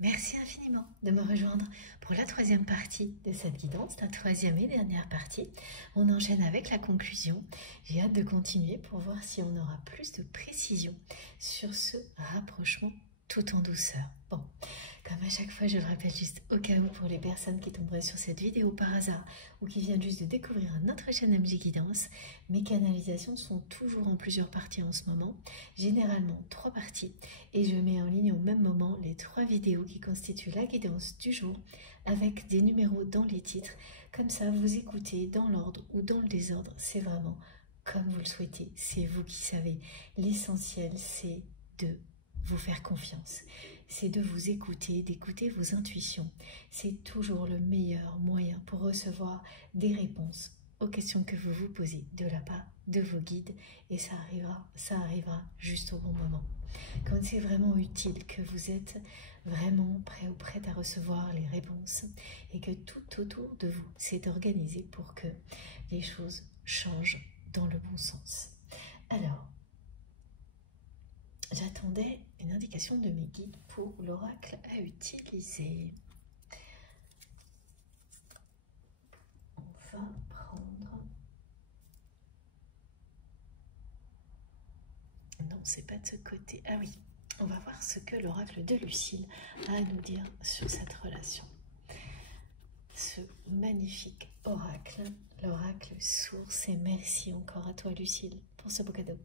Merci infiniment de me rejoindre pour la troisième partie de cette guidance, la troisième et dernière partie. On enchaîne avec la conclusion. J'ai hâte de continuer pour voir si on aura plus de précision sur ce rapprochement tout en douceur. Bon, comme à chaque fois, je le rappelle juste au cas où pour les personnes qui tomberaient sur cette vidéo par hasard ou qui viennent juste de découvrir notre chaîne MJ Guidance, mes canalisations sont toujours en plusieurs parties en ce moment, généralement 3 parties, et je mets en ligne au même moment les 3 vidéos qui constituent la guidance du jour avec des numéros dans les titres. Comme ça, vous écoutez dans l'ordre ou dans le désordre, c'est vraiment comme vous le souhaitez, c'est vous qui savez. L'essentiel, c'est de vous faire confiance, c'est de vous écouter, d'écouter vos intuitions. C'est toujours le meilleur moyen pour recevoir des réponses aux questions que vous vous posez de la part de vos guides, et ça arrivera juste au bon moment. Quand c'est vraiment utile, que vous êtes vraiment prêt ou prête à recevoir les réponses et que tout autour de vous s'est organisé pour que les choses changent dans le bon sens. Alors, j'attendais une indication de mes guides pour l'oracle à utiliser. On va prendre... Non, c'est pas de ce côté. Ah oui, on va voir ce que l'oracle de Lucille a à nous dire sur cette relation. Ce magnifique oracle, l'oracle source, et merci encore à toi Lucille pour ce beau cadeau.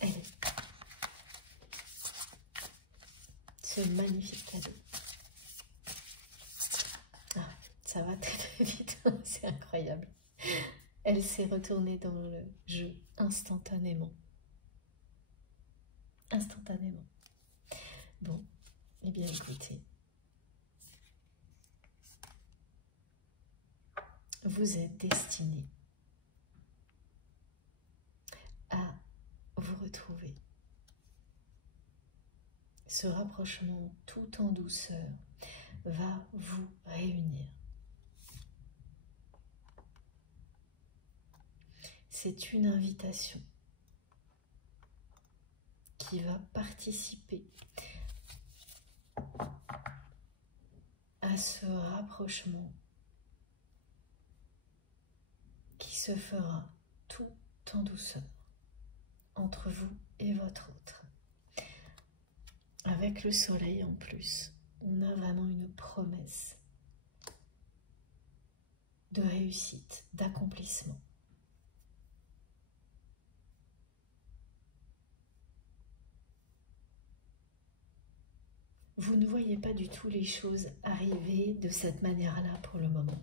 Allez, ce magnifique cadeau. Ah, ça va très vite, c'est incroyable. Elle s'est retournée dans le jeu instantanément. Instantanément. Bon, eh bien écoutez. Vous êtes destiné à vous retrouver. Ce rapprochement tout en douceur va vous réunir. C'est une invitation qui va participer à ce rapprochement qui se fera tout en douceur entre vous et votre autre. Avec le soleil en plus, on a vraiment une promesse de réussite, d'accomplissement. Vous ne voyez pas du tout les choses arriver de cette manière-là pour le moment.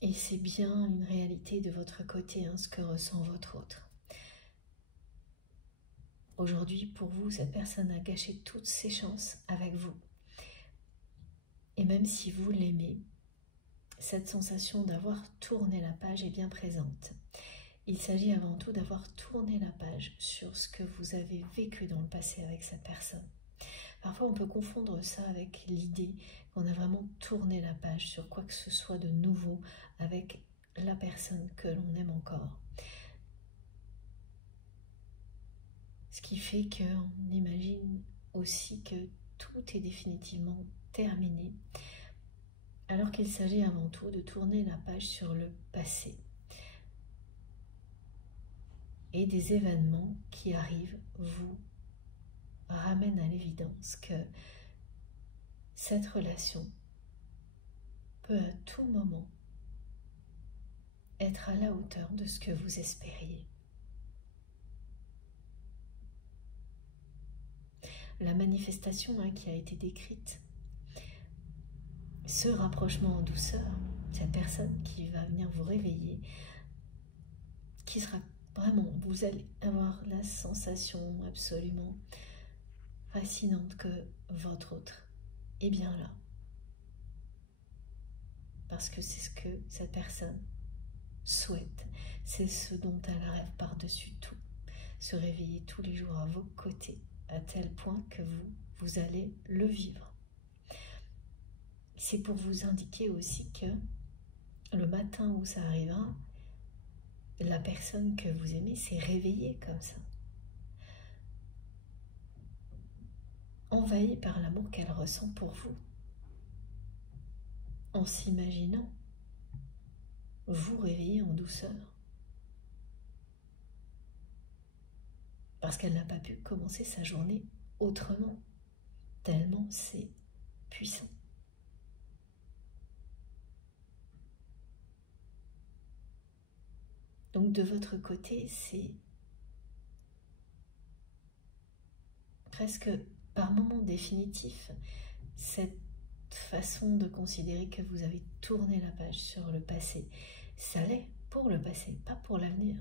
Et c'est bien une réalité de votre côté, hein, ce que ressent votre autre. Aujourd'hui, pour vous, cette personne a gâché toutes ses chances avec vous. Et même si vous l'aimez, cette sensation d'avoir tourné la page est bien présente. Il s'agit avant tout d'avoir tourné la page sur ce que vous avez vécu dans le passé avec cette personne. Parfois, on peut confondre ça avec l'idée qu'on a vraiment tourné la page sur quoi que ce soit de nouveau avec la personne que l'on aime encore. Ce qui fait qu'on imagine aussi que tout est définitivement terminé, alors qu'il s'agit avant tout de tourner la page sur le passé. Et des événements qui arrivent vous ramènent à l'évidence que cette relation peut à tout moment être à la hauteur de ce que vous espériez. La manifestation qui a été décrite, ce rapprochement en douceur, cette personne qui va venir vous réveiller, qui sera vraiment, vous allez avoir la sensation absolument fascinante que votre autre est bien là. Parce que c'est ce que cette personne souhaite, c'est ce dont elle rêve par-dessus tout. Se réveiller tous les jours à vos côtés, à tel point que vous allez le vivre. C'est pour vous indiquer aussi que le matin où ça arrivera, la personne que vous aimez s'est réveillée comme ça. envahie par l'amour qu'elle ressent pour vous, en s'imaginant vous réveiller en douceur. Parce qu'elle n'a pas pu commencer sa journée autrement, tellement c'est puissant. Donc de votre côté, c'est presque par moment définitif cette façon de considérer que vous avez tourné la page sur le passé. Ça l'est pour le passé, pas pour l'avenir.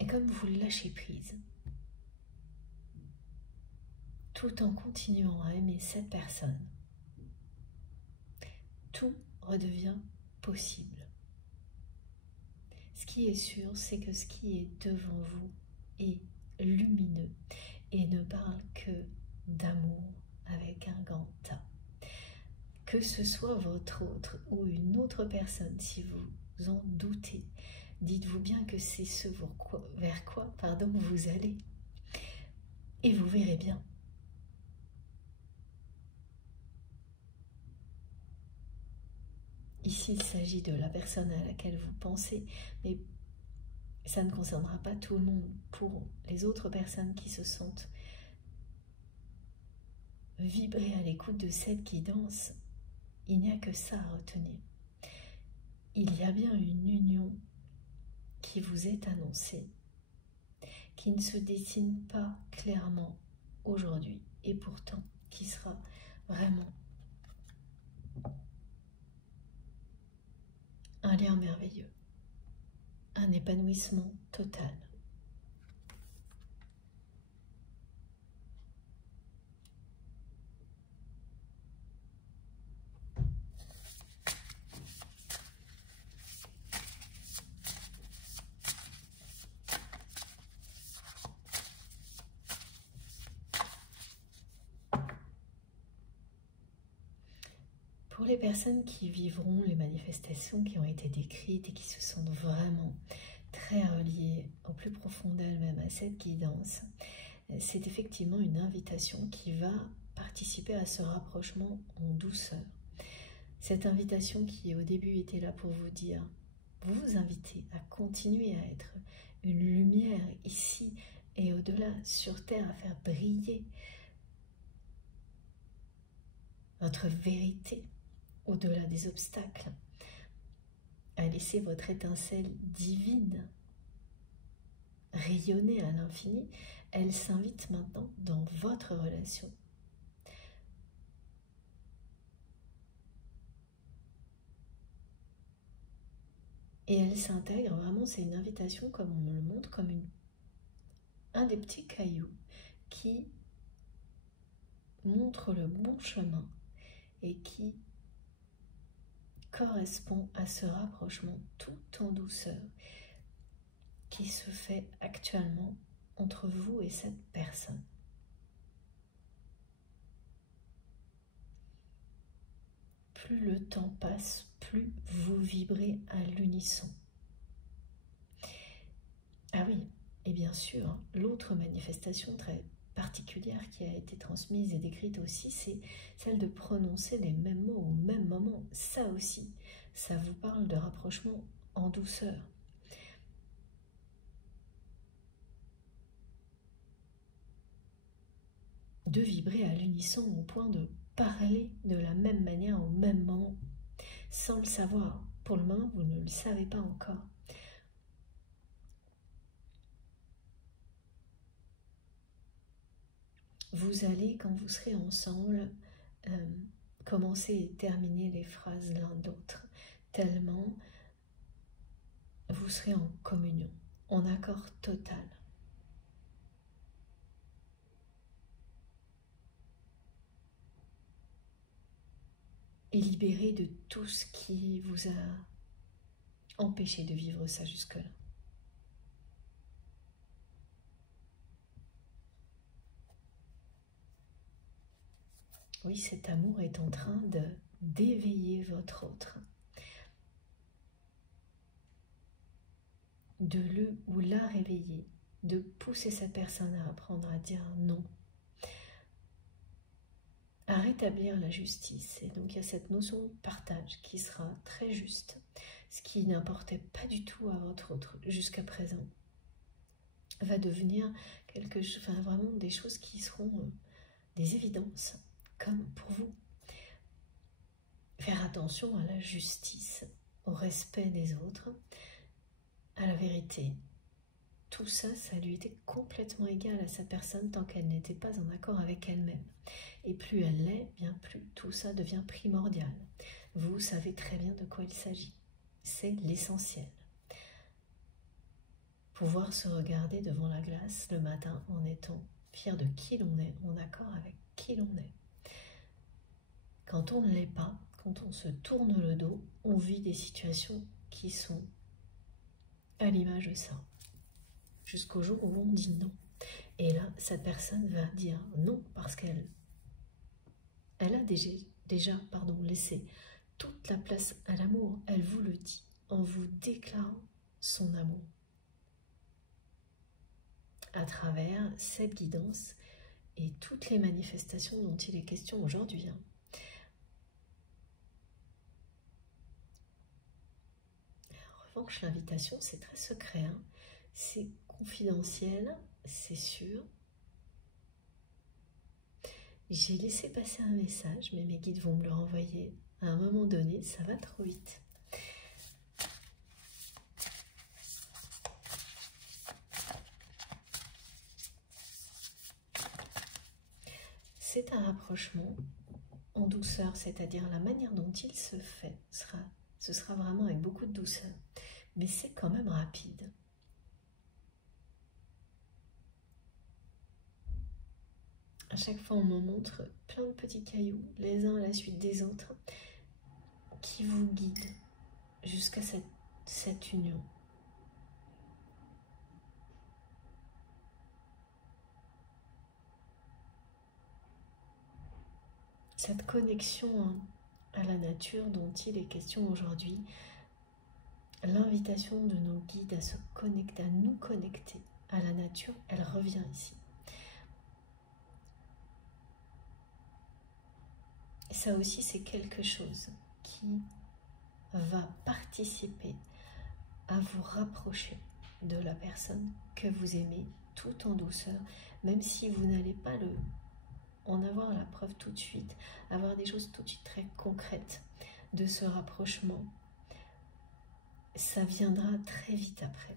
Et comme vous lâchez prise, tout en continuant à aimer cette personne, tout redevient possible. Ce qui est sûr, c'est que ce qui est devant vous est lumineux et ne parle que d'amour avec un grand A. Que ce soit votre autre ou une autre personne, si vous en doutez, dites-vous bien que c'est ce vers quoi vous allez. Et vous verrez bien. Ici, il s'agit de la personne à laquelle vous pensez, mais ça ne concernera pas tout le monde. Pour les autres personnes qui se sentent vibrer à l'écoute de cette guidance, il n'y a que ça à retenir. Il y a bien une union qui vous est annoncée, qui ne se dessine pas clairement aujourd'hui, et pourtant qui sera vraiment un lien merveilleux, un épanouissement total. Pour les personnes qui vivront les manifestations qui ont été décrites et qui se sentent vraiment très reliées au plus profond d'elles-mêmes à cette guidance, c'est effectivement une invitation qui va participer à ce rapprochement en douceur. Cette invitation qui au début était là pour vous dire, vous inviter à continuer à être une lumière ici et au-delà sur Terre, à faire briller votre vérité au-delà des obstacles, à laisser votre étincelle divine rayonner à l'infini. Elle s'invite maintenant dans votre relation. Et elle s'intègre vraiment, c'est une invitation comme on me le montre, comme un des petits cailloux qui montre le bon chemin et qui correspond à ce rapprochement tout en douceur qui se fait actuellement entre vous et cette personne. Plus le temps passe, plus vous vibrez à l'unisson. Ah oui, et bien sûr, l'autre manifestation très particulière qui a été transmise et décrite aussi, c'est celle de prononcer les mêmes mots au même moment. Ça aussi, ça vous parle de rapprochement en douceur. De vibrer à l'unisson au point de parler de la même manière au même moment, sans le savoir. Pour le moment, vous ne le savez pas encore. Vous allez, quand vous serez ensemble, commencer et terminer les phrases l'un de l'autre, tellement vous serez en communion, en accord total. Et libéré de tout ce qui vous a empêché de vivre ça jusque-là. Oui, cet amour est en train d'éveiller votre autre, de le ou la réveiller, de pousser cette personne à apprendre à dire non, à rétablir la justice. Et donc il y a cette notion de partage qui sera très juste, ce qui n'importait pas du tout à votre autre jusqu'à présent va devenir quelque chose, enfin vraiment des choses qui seront des évidences, comme pour vous. Faire attention à la justice, au respect des autres, à la vérité. Tout ça, ça lui était complètement égal à sa personne tant qu'elle n'était pas en accord avec elle-même. Et plus elle l'est, bien plus tout ça devient primordial. Vous savez très bien de quoi il s'agit. C'est l'essentiel. Pouvoir se regarder devant la glace le matin en étant fier de qui l'on est, en accord avec qui l'on est. Quand on ne l'est pas, quand on se tourne le dos, on vit des situations qui sont à l'image de ça. Jusqu'au jour où on dit non. Et là, cette personne va dire non parce qu'elle a déjà laissé toute la place à l'amour. Elle vous le dit en vous déclarant son amour. À travers cette guidance et toutes les manifestations dont il est question aujourd'hui. En revanche, l'invitation, c'est très secret. C'est confidentiel, c'est sûr. J'ai laissé passer un message, mais mes guides vont me le renvoyer. À un moment donné, ça va trop vite. C'est un rapprochement en douceur, c'est-à-dire la manière dont il se fait, ce sera vraiment avec beaucoup de douceur. Mais c'est quand même rapide. À chaque fois, on me montre plein de petits cailloux, les uns à la suite des autres, qui vous guident jusqu'à cette union. Cette connexion à la nature dont il est question aujourd'hui, l'invitation de nos guides à se connecter, à nous connecter à la nature, elle revient ici. Et ça aussi, c'est quelque chose qui va participer à vous rapprocher de la personne que vous aimez tout en douceur, même si vous n'allez pas en avoir la preuve tout de suite, avoir des choses tout de suite très concrètes de ce rapprochement. Ça viendra très vite après.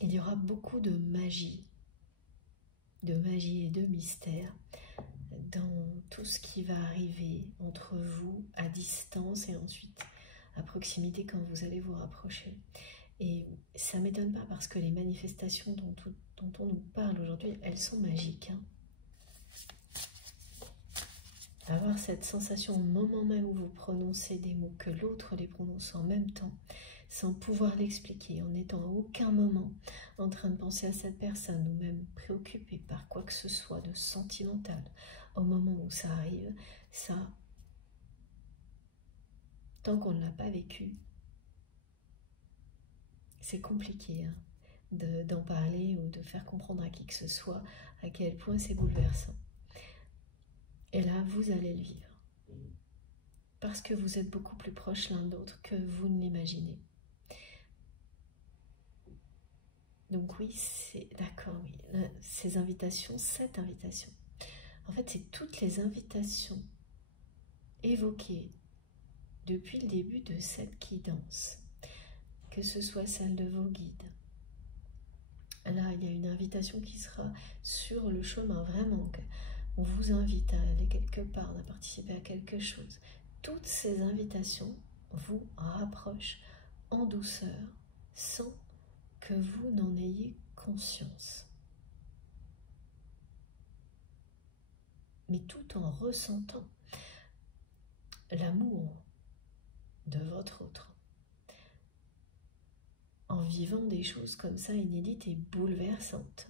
Il y aura beaucoup de magie et de mystère dans tout ce qui va arriver entre vous à distance et ensuite à proximité quand vous allez vous rapprocher. Et ça ne m'étonne pas parce que les manifestations dont on nous parle aujourd'hui, elles sont magiques. Avoir cette sensation au moment même où vous prononcez des mots, que l'autre les prononce en même temps, sans pouvoir l'expliquer, en n'étant à aucun moment en train de penser à cette personne ou même préoccupé par quoi que ce soit de sentimental, au moment où ça arrive, ça, tant qu'on ne l'a pas vécu, c'est compliqué d'en parler ou de faire comprendre à qui que ce soit à quel point c'est bouleversant. Et là, vous allez le vivre. Parce que vous êtes beaucoup plus proches l'un de l'autre que vous ne l'imaginez. Donc oui, c'est d'accord, oui. Ces invitations, cette invitation. En fait, c'est toutes les invitations évoquées depuis le début de cette guidance. Que ce soit celle de vos guides. Là, il y a une invitation qui sera sur le chemin, vraiment. On vous invite à aller quelque part, à participer à quelque chose. Toutes ces invitations vous rapprochent en douceur, sans que vous n'en ayez conscience. Mais tout en ressentant l'amour de votre autre. En vivant des choses comme ça inédites et bouleversantes,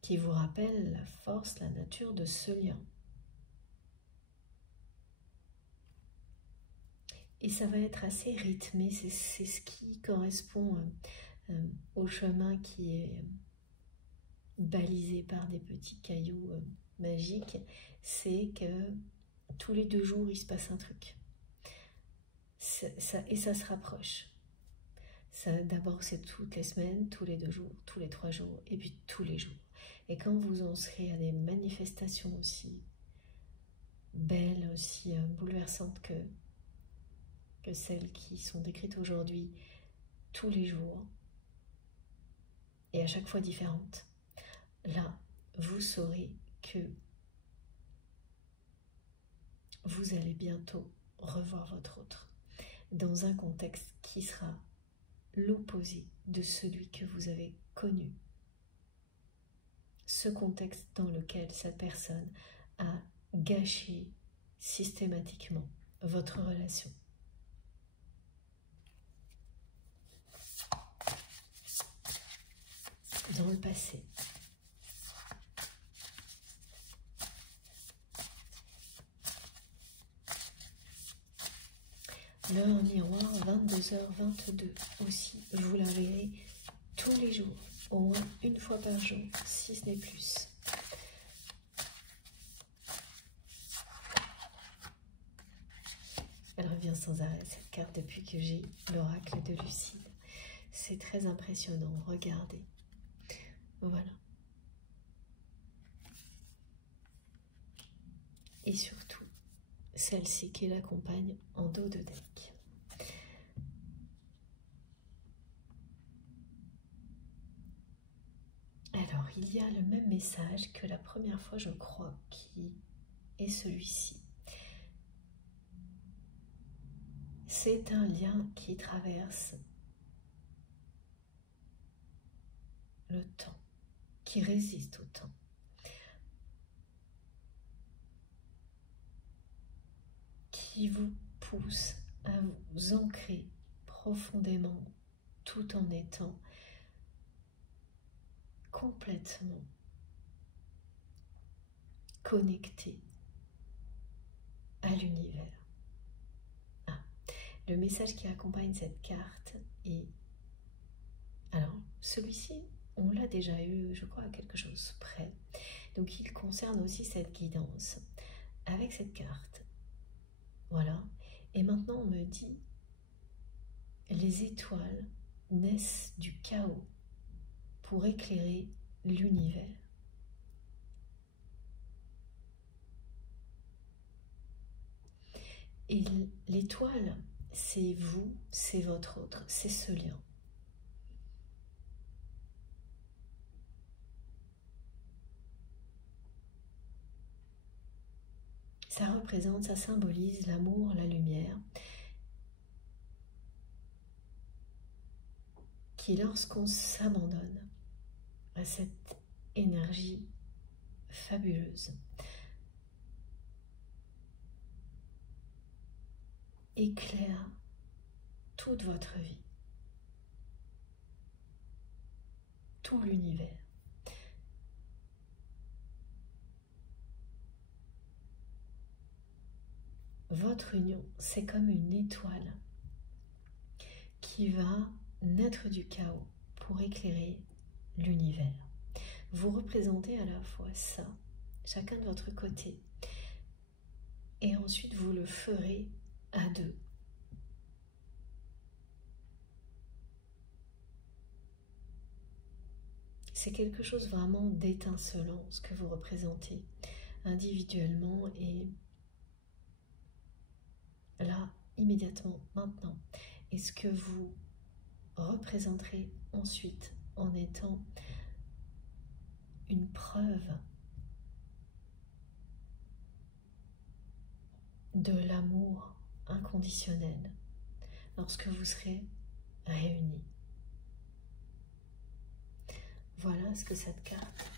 qui vous rappellent la force, la nature de ce lien. Et ça va être assez rythmé, c'est ce qui correspond au chemin qui est balisé par des petits cailloux magiques. C'est que tous les 2 jours, il se passe un truc. Et ça se rapproche. D'abord, c'est toutes les semaines, tous les 2 jours, tous les 3 jours, et puis tous les jours. Et quand vous en serez à des manifestations aussi belles, aussi bouleversantes que celles qui sont décrites aujourd'hui, tous les jours, et à chaque fois différentes, là, vous saurez que vous allez bientôt revoir votre autre dans un contexte qui sera l'opposé de celui que vous avez connu. Ce contexte dans lequel cette personne a gâché systématiquement votre relation. Dans le passé. L'heure miroir, 22h22 aussi. Vous la verrez tous les jours, au moins une fois par jour, si ce n'est plus. Elle revient sans arrêt, cette carte, depuis que j'ai l'oracle de Lucide. C'est très impressionnant, regardez. Voilà. Et surtout, celle-ci qui l'accompagne en dos de deck. Alors, il y a le même message que la première fois, je crois, qui est celui-ci. C'est un lien qui traverse le temps, qui résiste au temps. Qui vous pousse à vous ancrer profondément tout en étant complètement connecté à l'univers. Le message qui accompagne cette carte est... Alors, celui-ci, on l'a déjà eu, je crois, à quelque chose près. Donc, il concerne aussi cette guidance avec cette carte. Voilà. Et maintenant, on me dit, les étoiles naissent du chaos pour éclairer l'univers. Et l'étoile, c'est vous, c'est votre autre, c'est ce lien. Ça représente, ça symbolise l'amour, la lumière, qui, lorsqu'on s'abandonne à cette énergie fabuleuse, éclaire toute votre vie, tout l'univers. Votre union, c'est comme une étoile qui va naître du chaos pour éclairer l'univers. Vous représentez à la fois ça, chacun de votre côté, et ensuite vous le ferez à deux. C'est quelque chose vraiment d'étincelant, ce que vous représentez individuellement et là, immédiatement, maintenant. Et ce que vous représenterez ensuite en étant une preuve de l'amour inconditionnel lorsque vous serez réunis. Voilà ce que cette carte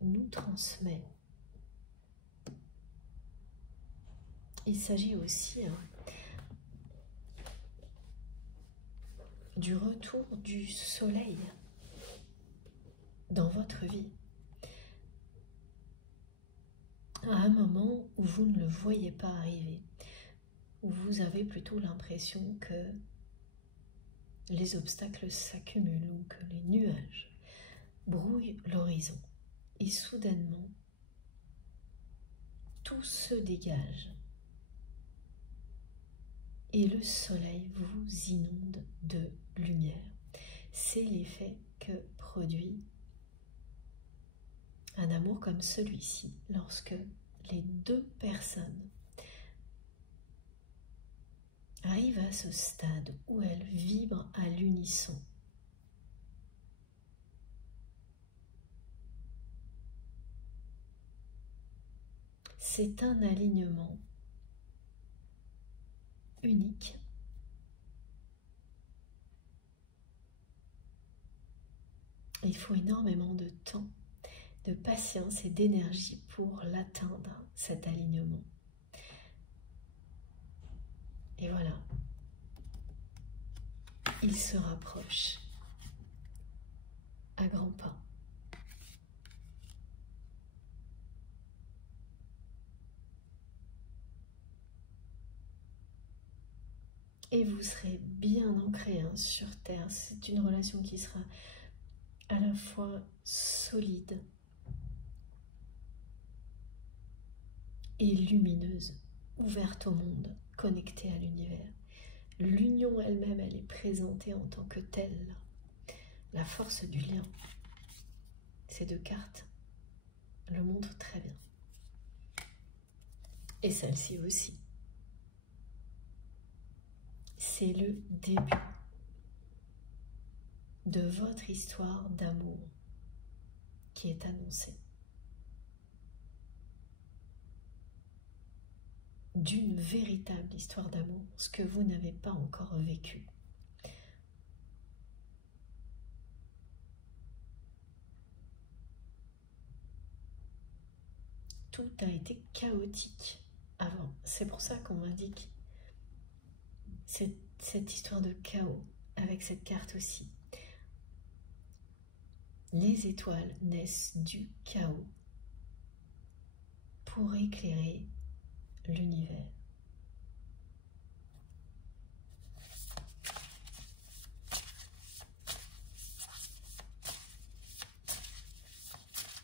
nous transmet. Il s'agit aussi du retour du soleil dans votre vie. à un moment où vous ne le voyez pas arriver, où vous avez plutôt l'impression que les obstacles s'accumulent ou que les nuages brouillent l'horizon. Et soudainement, tout se dégage et le soleil vous inonde de lumière. C'est l'effet que produit un amour comme celui-ci, lorsque les deux personnes arrivent à ce stade où elles vibrent à l'unisson. C'est un alignement unique. Il faut énormément de temps, de patience et d'énergie pour l'atteindre, cet alignement. Et voilà, il se rapproche à grands pas. Et vous serez bien ancré sur terre. C'est une relation qui sera à la fois solide et lumineuse, ouverte au monde, connectée à l'univers. L'union elle-même, elle est présentée en tant que telle. La force du lien. Ces deux cartes le montrent très bien. Et celle-ci aussi. C'est le début de votre histoire d'amour qui est annoncée. D'une véritable histoire d'amour, ce que vous n'avez pas encore vécu. Tout a été chaotique avant. C'est pour ça qu'on m'indique cette histoire de chaos avec cette carte aussi. Les étoiles naissent du chaos pour éclairer l'univers.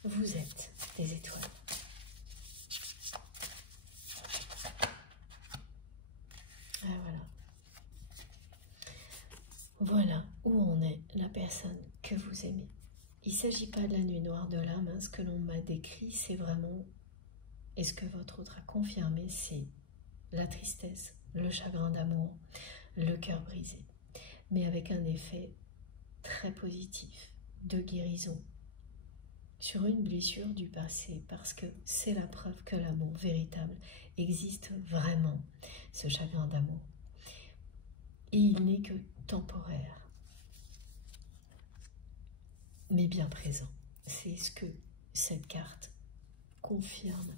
Vous êtes des étoiles. Ah, voilà. Voilà où en est la personne que vous aimez. Il ne s'agit pas de la nuit noire de l'âme. Ce que l'on m'a décrit, c'est vraiment, et ce que votre autre a confirmé, c'est la tristesse, le chagrin d'amour, le cœur brisé. Mais avec un effet très positif de guérison sur une blessure du passé, parce que c'est la preuve que l'amour véritable existe vraiment, ce chagrin d'amour. Et il n'est que temporaire, mais bien présent. C'est ce que cette carte confirme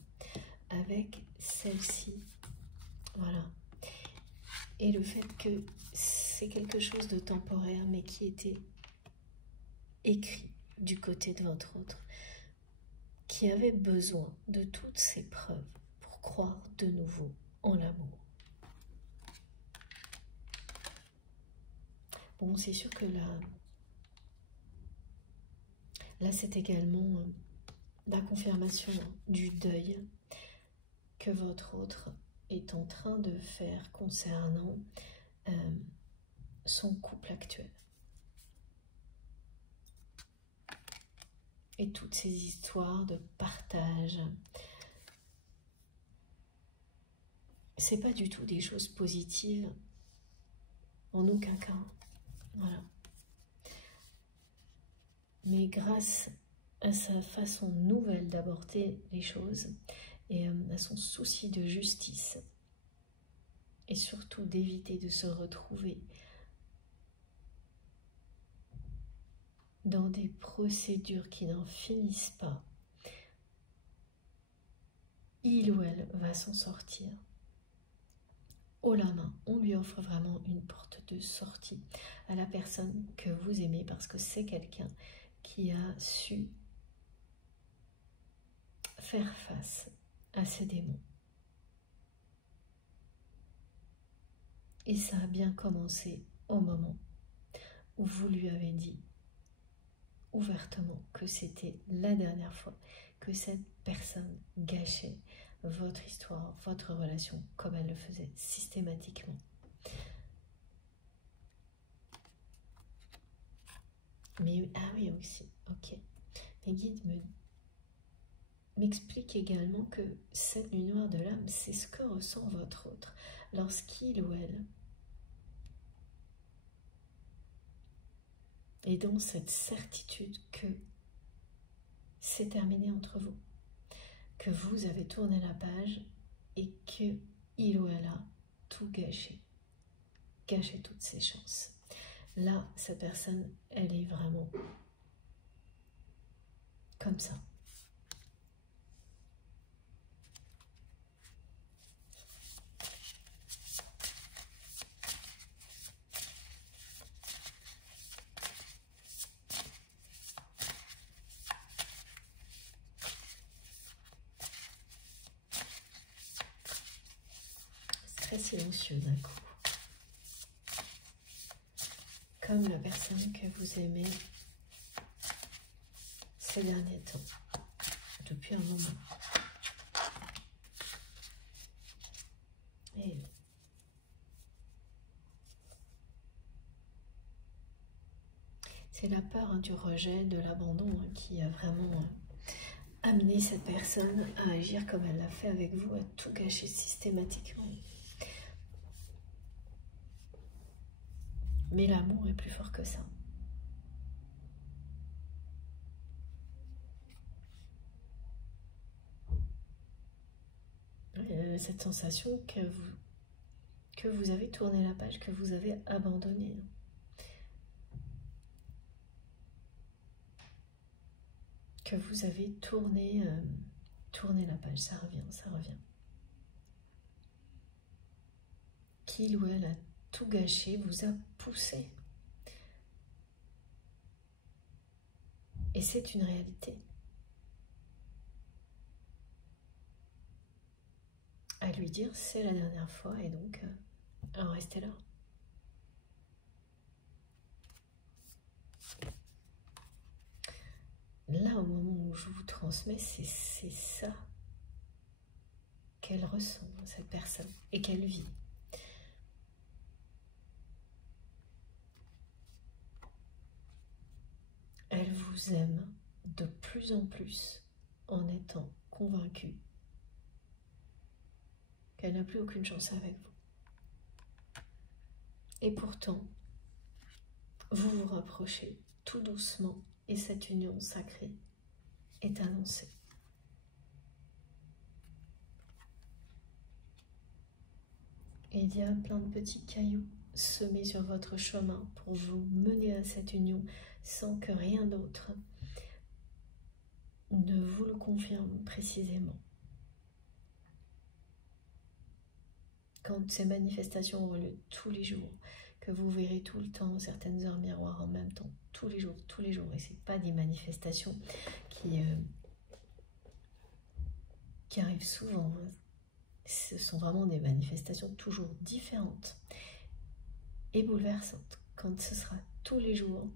avec celle-ci. Voilà. Et le fait que c'est quelque chose de temporaire, mais qui était écrit du côté de votre autre, qui avait besoin de toutes ces preuves pour croire de nouveau en l'amour. Bon, c'est sûr que là c'est également la confirmation du deuil que votre autre est en train de faire concernant son couple actuel. Et toutes ces histoires de partage, c'est pas du tout des choses positives, en aucun cas. Voilà. Mais grâce à sa façon nouvelle d'aborder les choses et à son souci de justice, et surtout d'éviter de se retrouver dans des procédures qui n'en finissent pas, il ou elle va s'en sortir. Haut la main, on lui offre vraiment une porte de sortie à la personne que vous aimez, parce que c'est quelqu'un qui a su faire face à ce démon. Et ça a bien commencé au moment où vous lui avez dit ouvertement que c'était la dernière fois que cette personne gâchait votre histoire, votre relation, comme elle le faisait systématiquement. Mais ah oui aussi, ok. Mes guides m'expliquent également que cette nuit noire de l'âme, c'est ce que ressent votre autre lorsqu'il ou elle est dans cette certitude que c'est terminé entre vous, que vous avez tourné la page et que il ou elle a tout gâché, gâché toutes ses chances. Là, cette personne, elle est vraiment comme ça. C'est très silencieux d'un coup. Comme la personne que vous aimez ces derniers temps, depuis un moment. Et c'est la peur du rejet, de l'abandon qui a vraiment amené cette personne à agir comme elle l'a fait avec vous, à tout gâcher systématiquement. Mais l'amour est plus fort que ça. Cette sensation que vous avez tourné la page, que vous avez abandonné. Que vous avez tourné la page, ça revient, ça revient. Qu'il ou elle a tout gâché, vous a poussé. Et c'est une réalité. À lui dire, c'est la dernière fois, et donc, en restez là. Là, au moment où je vous transmets, c'est ça qu'elle ressent, cette personne, et qu'elle vit. Elle vous aime de plus en plus en étant convaincue qu'elle n'a plus aucune chance avec vous. Et pourtant, vous vous rapprochez tout doucement et cette union sacrée est annoncée. Et il y a plein de petits cailloux semés sur votre chemin pour vous mener à cette union sans que rien d'autre ne vous le confirme précisément. Quand ces manifestations auront lieu tous les jours, que vous verrez tout le temps certaines heures miroirs en même temps, tous les jours, et ce n'est pas des manifestations qui arrivent souvent, hein. Ce sont vraiment des manifestations toujours différentes et bouleversantes. Quand ce sera tous les jours,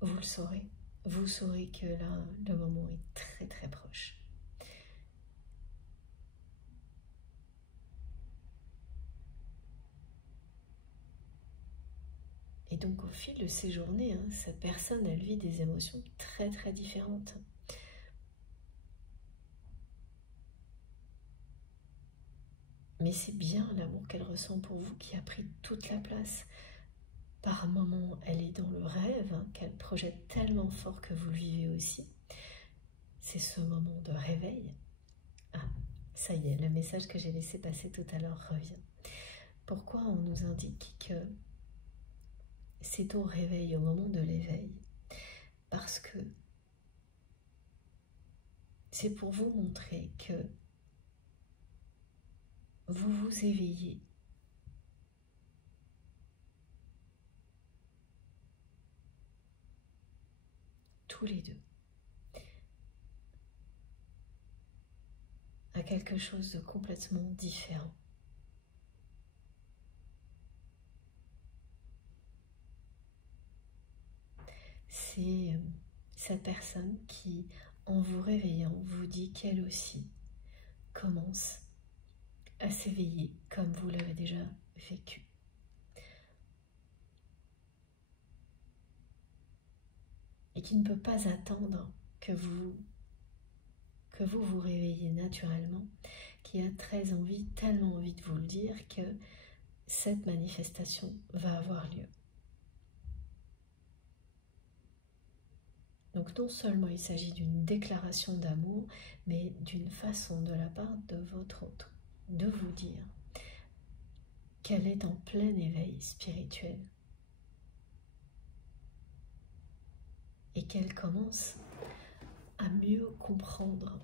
vous le saurez. Vous saurez que là, le moment est très très proche. Et donc au fil de ces journées, hein, cette personne, elle vit des émotions très très différentes. Mais c'est bien l'amour qu'elle ressent pour vous qui a pris toute la place. Par moments, elle est dans le rêve, hein, qu'elle projette tellement fort que vous le vivez aussi. C'est ce moment de réveil. Ah, ça y est, le message que j'ai laissé passer tout à l'heure revient. Pourquoi on nous indique que c'est au réveil, au moment de l'éveil? Parce que c'est pour vous montrer que vous vous éveillez tous les deux. quelque chose de complètement différent. C'est cette personne qui, en vous réveillant, vous dit qu'elle aussi commence à s'éveiller comme vous l'avez déjà vécu. Et qui ne peut pas attendre que vous vous réveillez naturellement, qui a très envie, tellement envie de vous le dire que cette manifestation va avoir lieu. Donc non seulement il s'agit d'une déclaration d'amour, mais d'une façon de la part de votre autre de vous dire qu'elle est en plein éveil spirituel et qu'elle commence à mieux comprendre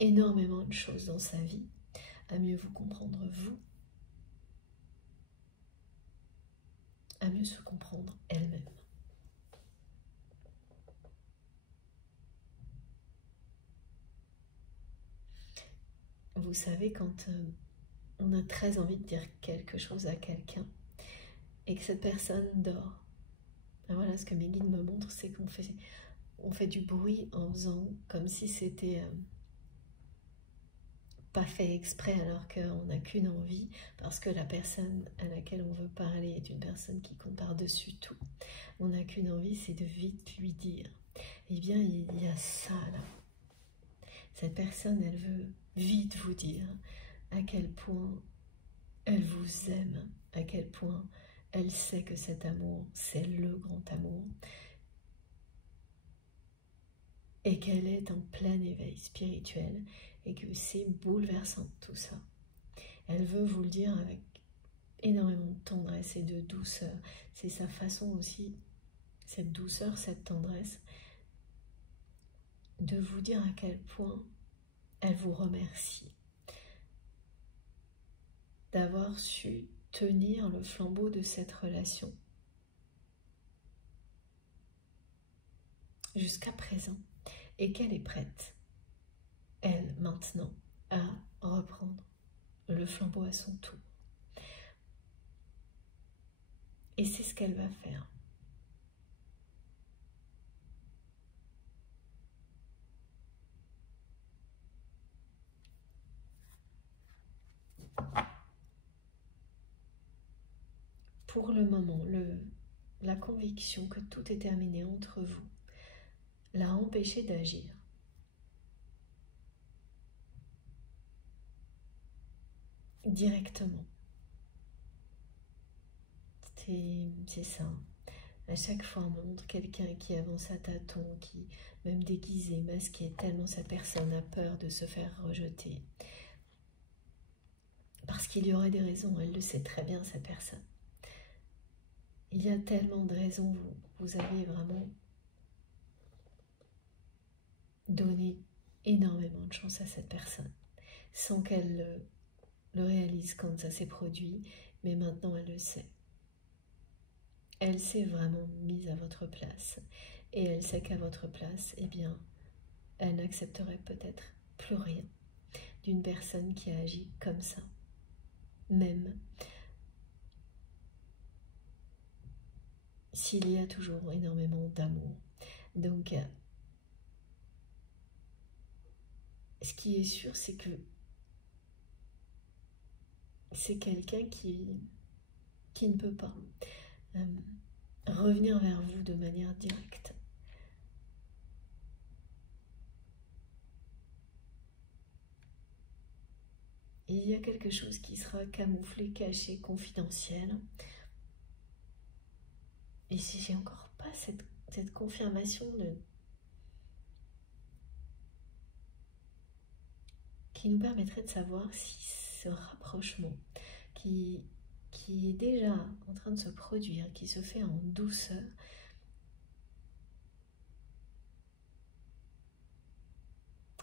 énormément de choses dans sa vie, à mieux vous comprendre vous, à mieux se comprendre elle-même. Vous savez, quand on a très envie de dire quelque chose à quelqu'un et que cette personne dort, ben voilà, ce que mes guides me montrent, c'est qu'on fait du bruit en faisant comme si c'était pas fait exprès, alors qu'on n'a qu'une envie, parce que la personne à laquelle on veut parler est une personne qui compte par-dessus tout. On n'a qu'une envie, c'est de vite lui dire. Eh bien, il y a ça là. Cette personne, elle veut vite vous dire à quel point elle vous aime, à quel point elle sait que cet amour, c'est le grand amour, et qu'elle est en plein éveil spirituel, et que c'est bouleversant tout ça. Elle veut vous le dire avec énormément de tendresse et de douceur. C'est sa façon aussi, cette douceur, cette tendresse, de vous dire à quel point elle vous remercie d'avoir su tenir le flambeau de cette relation jusqu'à présent, et qu'elle est prête, elle, maintenant, à reprendre le flambeau à son tour. Et c'est ce qu'elle va faire. Pour le moment, la conviction que tout est terminé entre vous l'a empêché d'agir. Directement. C'est ça. À chaque fois, on montre quelqu'un qui avance à tâtons, qui, même déguisé, masqué, tellement sa personne a peur de se faire rejeter. Parce qu'il y aurait des raisons, elle le sait très bien, cette personne. Il y a tellement de raisons, vous avez vraiment donné énormément de chance à cette personne, sans qu'elle le réalise quand ça s'est produit, mais maintenant elle le sait. Elle s'est vraiment mise à votre place, et elle sait qu'à votre place, eh bien, elle n'accepterait peut-être plus rien d'une personne qui a agi comme ça, même s'il y a toujours énormément d'amour. Donc, ce qui est sûr, c'est que c'est quelqu'un qui ne peut pas revenir vers vous de manière directe. Il y a quelque chose qui sera camouflé, caché, confidentiel. Et si j'ai encore pas cette confirmation qui nous permettrait de savoir si ce rapprochement qui est déjà en train de se produire, qui se fait en douceur,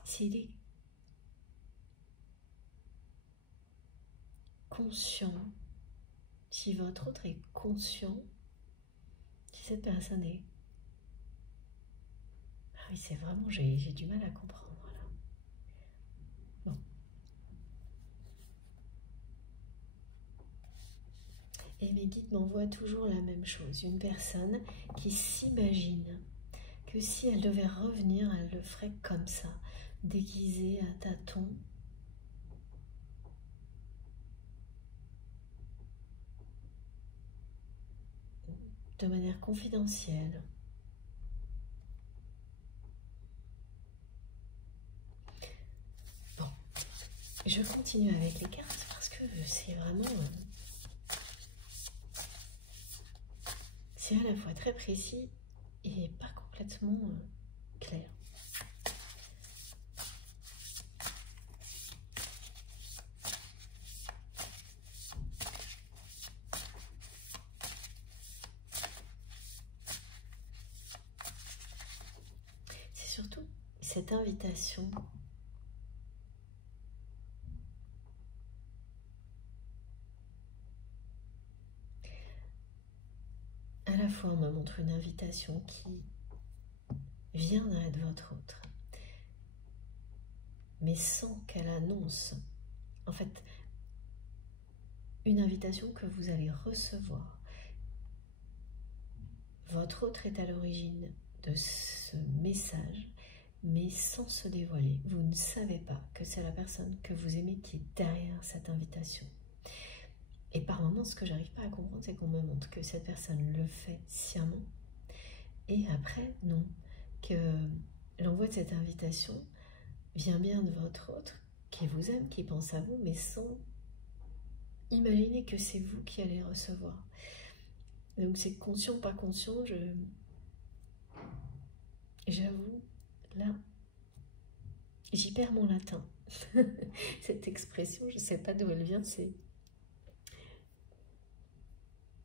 s'il est conscient, si votre autre est conscient, si cette personne est oui, c'est vraiment, j'ai du mal à comprendre là. Bon. Et mes guides m'envoient toujours la même chose. Une personne qui s'imagine que si elle devait revenir, elle le ferait comme ça, déguisée à tâtons. De manière confidentielle. Bon, je continue avec les cartes parce que c'est vraiment... c'est à la fois très précis et pas complètement clair. C'est surtout cette invitation à la fois on me montre une invitation qui viendrait de votre autre, mais sans qu'elle annonce, en fait, une invitation que vous allez recevoir. Votre autre est à l'origine de ce message, mais sans se dévoiler. Vous ne savez pas que c'est la personne que vous aimez qui est derrière cette invitation. Et par moments, ce que j'arrive pas à comprendre, c'est qu'on me montre que cette personne le fait sciemment, et après, non, que l'envoi de cette invitation vient bien de votre autre, qui vous aime, qui pense à vous, mais sans imaginer que c'est vous qui allez recevoir. Donc c'est conscient, pas conscient, j'avoue, là, j'y perds mon latin. Cette expression, je ne sais pas d'où elle vient, c'est...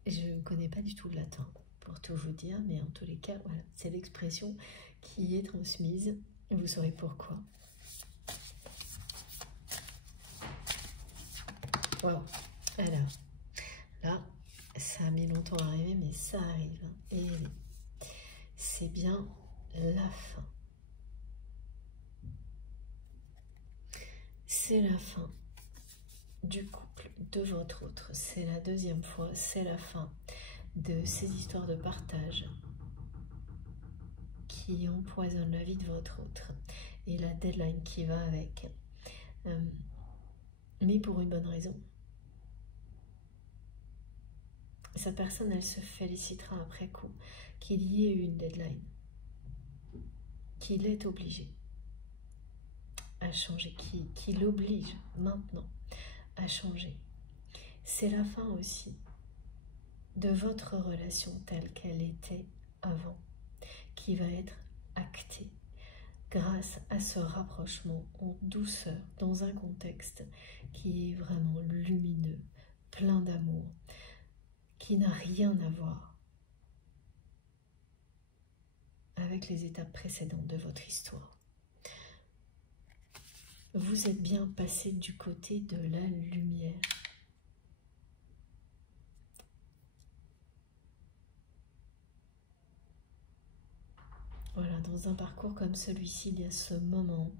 Je ne connais pas du tout le latin, pour tout vous dire, mais en tous les cas, voilà, c'est l'expression qui est transmise, vous saurez pourquoi. Wow. Alors, là, ça a mis longtemps à arriver, mais ça arrive. Et c'est bien la fin. C'est la fin du couple de votre autre. C'est la deuxième fois, c'est la fin de ces histoires de partage qui empoisonnent la vie de votre autre et la deadline qui va avec. Mais pour une bonne raison. Cette personne, elle se félicitera après coup qu'il y ait eu une deadline, qu'il est obligé à changer, qui l'oblige maintenant à changer. C'est la fin aussi de votre relation telle qu'elle était avant, qui va être actée grâce à ce rapprochement en douceur, dans un contexte qui est vraiment lumineux, plein d'amour, qui n'a rien à voir avec les étapes précédentes de votre histoire. Vous êtes bien passé du côté de la lumière. Voilà, dans un parcours comme celui-ci, il y a ce moment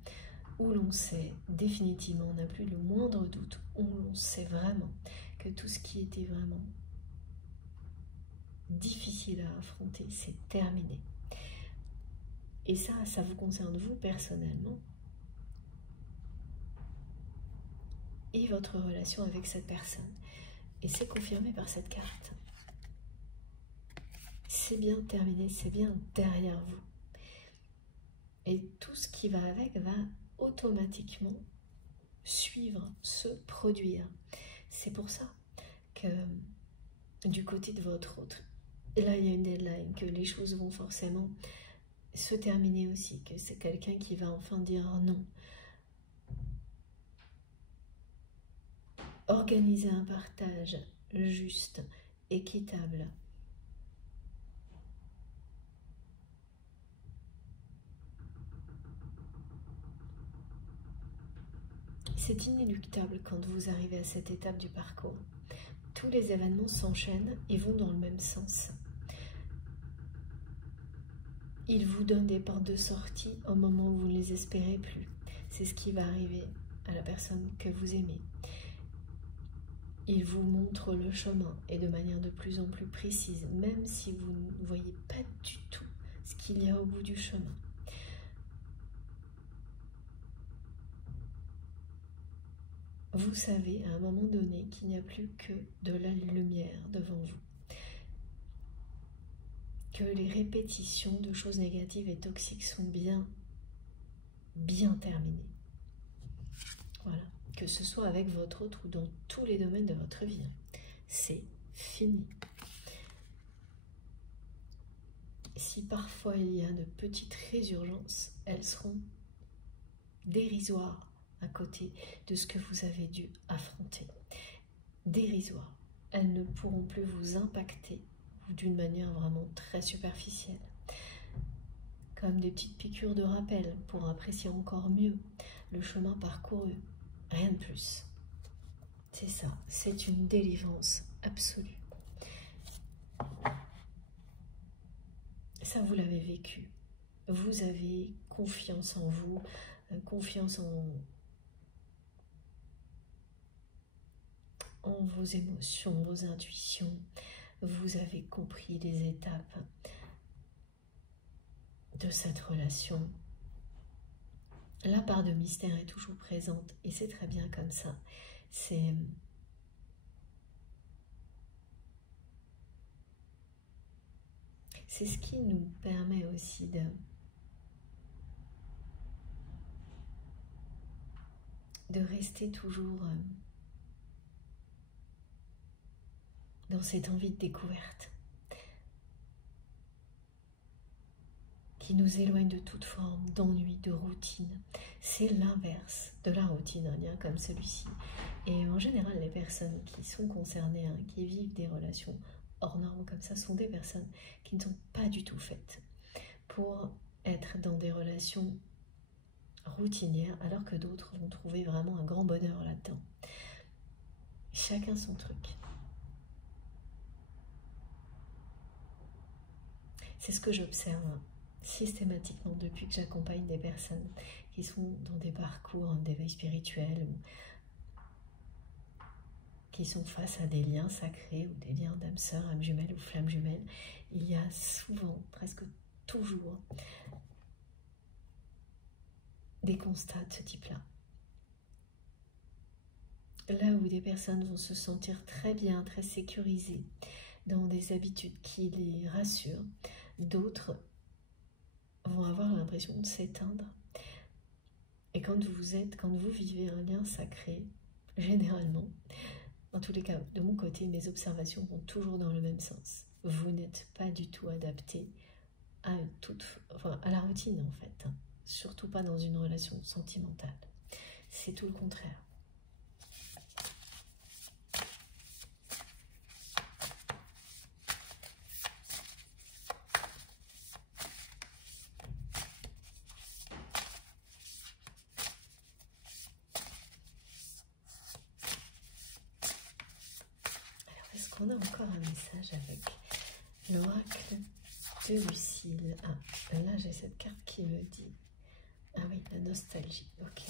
où l'on sait définitivement, on n'a plus le moindre doute, où l'on sait vraiment que tout ce qui était vraiment difficile à affronter, c'est terminé. Et ça vous concerne vous personnellement et votre relation avec cette personne. Et c'est confirmé par cette carte. C'est bien terminé, c'est bien derrière vous. Et tout ce qui va avec va automatiquement suivre, se produire. C'est pour ça que du côté de votre autre, et là il y a une deadline, que les choses vont forcément se terminer aussi, que c'est quelqu'un qui va enfin dire non. Organiser un partage juste, équitable. C'est inéluctable quand vous arrivez à cette étape du parcours. Tous les événements s'enchaînent et vont dans le même sens. Il vous donne des portes de sortie au moment où vous ne les espérez plus. C'est ce qui va arriver à la personne que vous aimez. Il vous montre le chemin et de manière de plus en plus précise, même si vous ne voyez pas du tout ce qu'il y a au bout du chemin. Vous savez à un moment donné qu'il n'y a plus que de la lumière devant vous. Que les répétitions de choses négatives et toxiques sont bien terminées. Voilà. Que ce soit avec votre autre ou dans tous les domaines de votre vie. C'est fini. Si parfois il y a de petites résurgences, elles seront dérisoires à côté de ce que vous avez dû affronter. Dérisoires. Elles ne pourront plus vous impacter d'une manière vraiment très superficielle. Comme des petites piqûres de rappel pour apprécier encore mieux le chemin parcouru. Rien de plus. C'est ça, c'est une délivrance absolue. Ça, vous l'avez vécu. Vous avez confiance en vous, confiance en vos émotions, vos intuitions. Vous avez compris les étapes de cette relation. La part de mystère est toujours présente et c'est très bien comme ça. C'est ce qui nous permet aussi de rester toujours dans cette envie de découverte qui nous éloigne de toute forme d'ennui, de routine. C'est l'inverse de la routine, un lien comme celui-ci. Et en général, les personnes qui sont concernées, qui vivent des relations hors normes comme ça, sont des personnes qui ne sont pas du tout faites pour être dans des relations routinières, alors que d'autres vont trouver vraiment un grand bonheur là-dedans. Chacun son truc. C'est ce que j'observe systématiquement depuis que j'accompagne des personnes qui sont dans des parcours d'éveil spirituel ou qui sont face à des liens sacrés ou des liens d'âme sœur, âme jumelle ou flamme jumelle. Il y a souvent, presque toujours, des constats de ce type-là. Là où des personnes vont se sentir très bien, très sécurisées dans des habitudes qui les rassurent, d'autres vont avoir l'impression de s'éteindre. Et quand vous vivez un lien sacré, généralement, en tous les cas, de mon côté, mes observations vont toujours dans le même sens. Vous n'êtes pas du tout adapté à la routine, en fait. Surtout pas dans une relation sentimentale. C'est tout le contraire. On a encore un message avec l'oracle de Lucille. Ah, là j'ai cette carte qui me dit... Ah oui, la nostalgie, ok.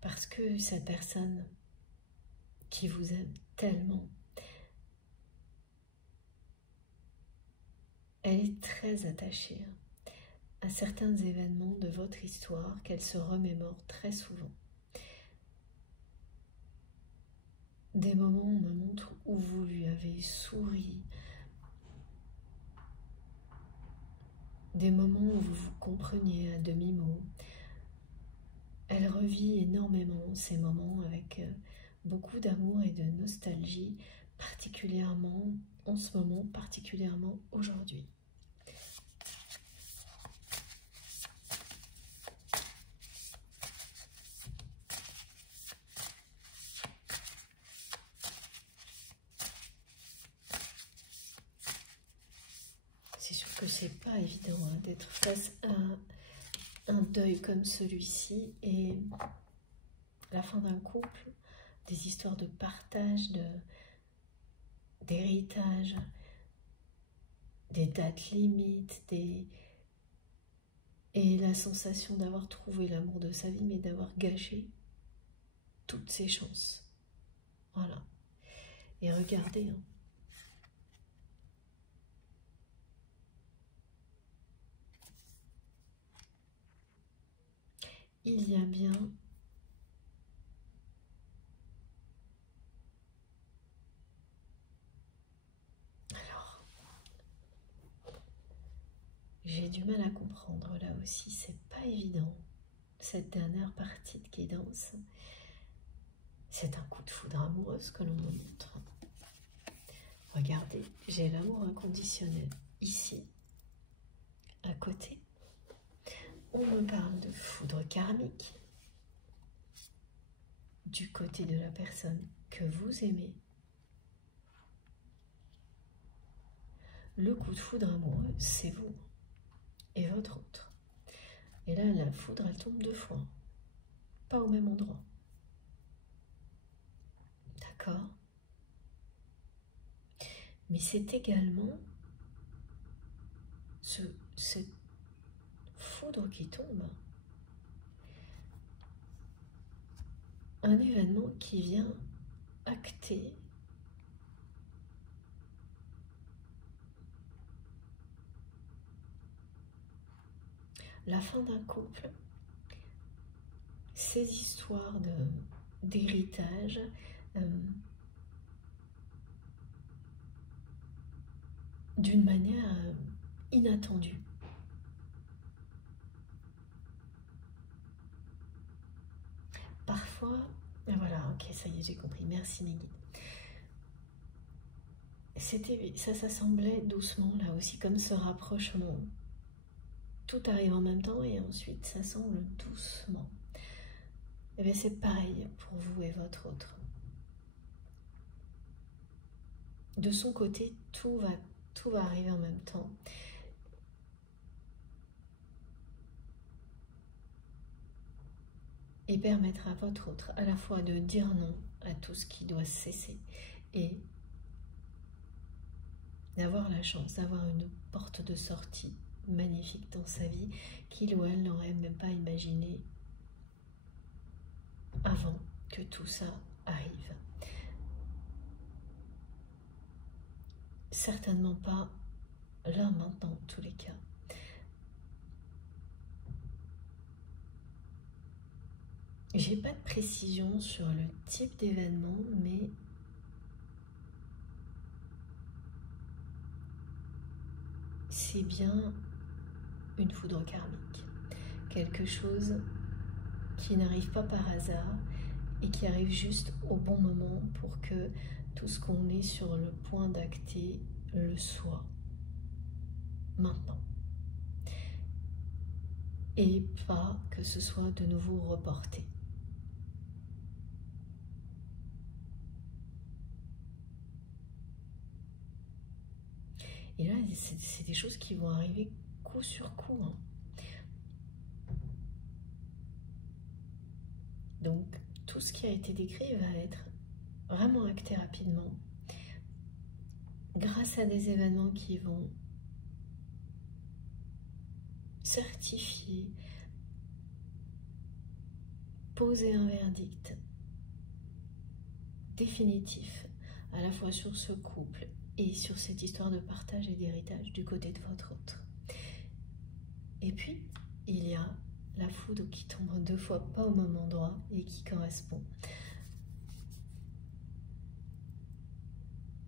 Parce que cette personne qui vous aime tellement, elle est très attachée à certains événements de votre histoire qu'elle se remémore très souvent. Des moments, on me montre où vous lui avez souri, des moments où vous vous compreniez à demi-mot. Elle revit énormément ces moments avec beaucoup d'amour et de nostalgie, particulièrement en ce moment, particulièrement aujourd'hui. C'est sûr que c'est pas évident d'être face à un deuil comme celui-ci, et la fin d'un couple, des histoires de partage, d'héritage, des dates limites, et la sensation d'avoir trouvé l'amour de sa vie, mais d'avoir gâché toutes ses chances. Voilà. Et regardez, hein. Il y a bien j'ai du mal à comprendre, là aussi, c'est pas évident. Cette dernière partie de guidance, c'est un coup de foudre amoureux que l'on me montre. Regardez, j'ai l'amour inconditionnel ici, à côté. On me parle de foudre karmique du côté de la personne que vous aimez. Le coup de foudre amoureux, c'est vous et votre autre. Et là, la foudre, elle tombe 2 fois. Pas au même endroit. D'accord? Mais c'est également cette foudre qui tombe. Un événement qui vient acter la fin d'un couple, ces histoires d'héritage, d'une manière inattendue. Parfois, voilà, ok, ça y est, j'ai compris, merci mes guides. Ça semblait doucement, là aussi, comme ce rapprochement. Tout arrive en même temps et ensuite ça semble doucement. Et bien c'est pareil pour vous et votre autre. De son côté, tout va arriver en même temps. Et permettre à votre autre à la fois de dire non à tout ce qui doit cesser et d'avoir la chance d'avoir une porte de sortie magnifique dans sa vie qu'il ou elle n'aurait même pas imaginé avant que tout ça arrive. Certainement pas là maintenant en tous les cas. J'ai pas de précision sur le type d'événement, mais c'est bien une foudre karmique. Quelque chose qui n'arrive pas par hasard et qui arrive juste au bon moment pour que tout ce qu'on est sur le point d'acter le soit maintenant. Et pas que ce soit de nouveau reporté. Et là, c'est des choses qui vont arriver coup sur coup. Hein. Donc, tout ce qui a été décrit va être vraiment acté rapidement grâce à des événements qui vont certifier, poser un verdict définitif à la fois sur ce couple et sur cette histoire de partage et d'héritage du côté de votre autre. Et puis, il y a la foudre qui tombe 2 fois, pas au même endroit, et qui correspond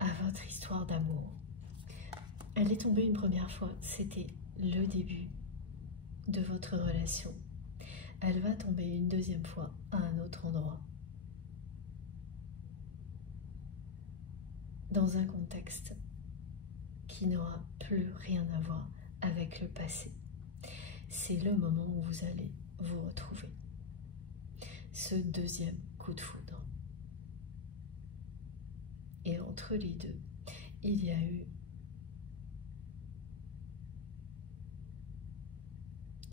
à votre histoire d'amour. Elle est tombée une première fois, c'était le début de votre relation. Elle va tomber une 2e fois à un autre endroit. Dans un contexte qui n'aura plus rien à voir avec le passé. C'est le moment où vous allez vous retrouver. Ce 2e coup de foudre. Et entre les deux, il y a eu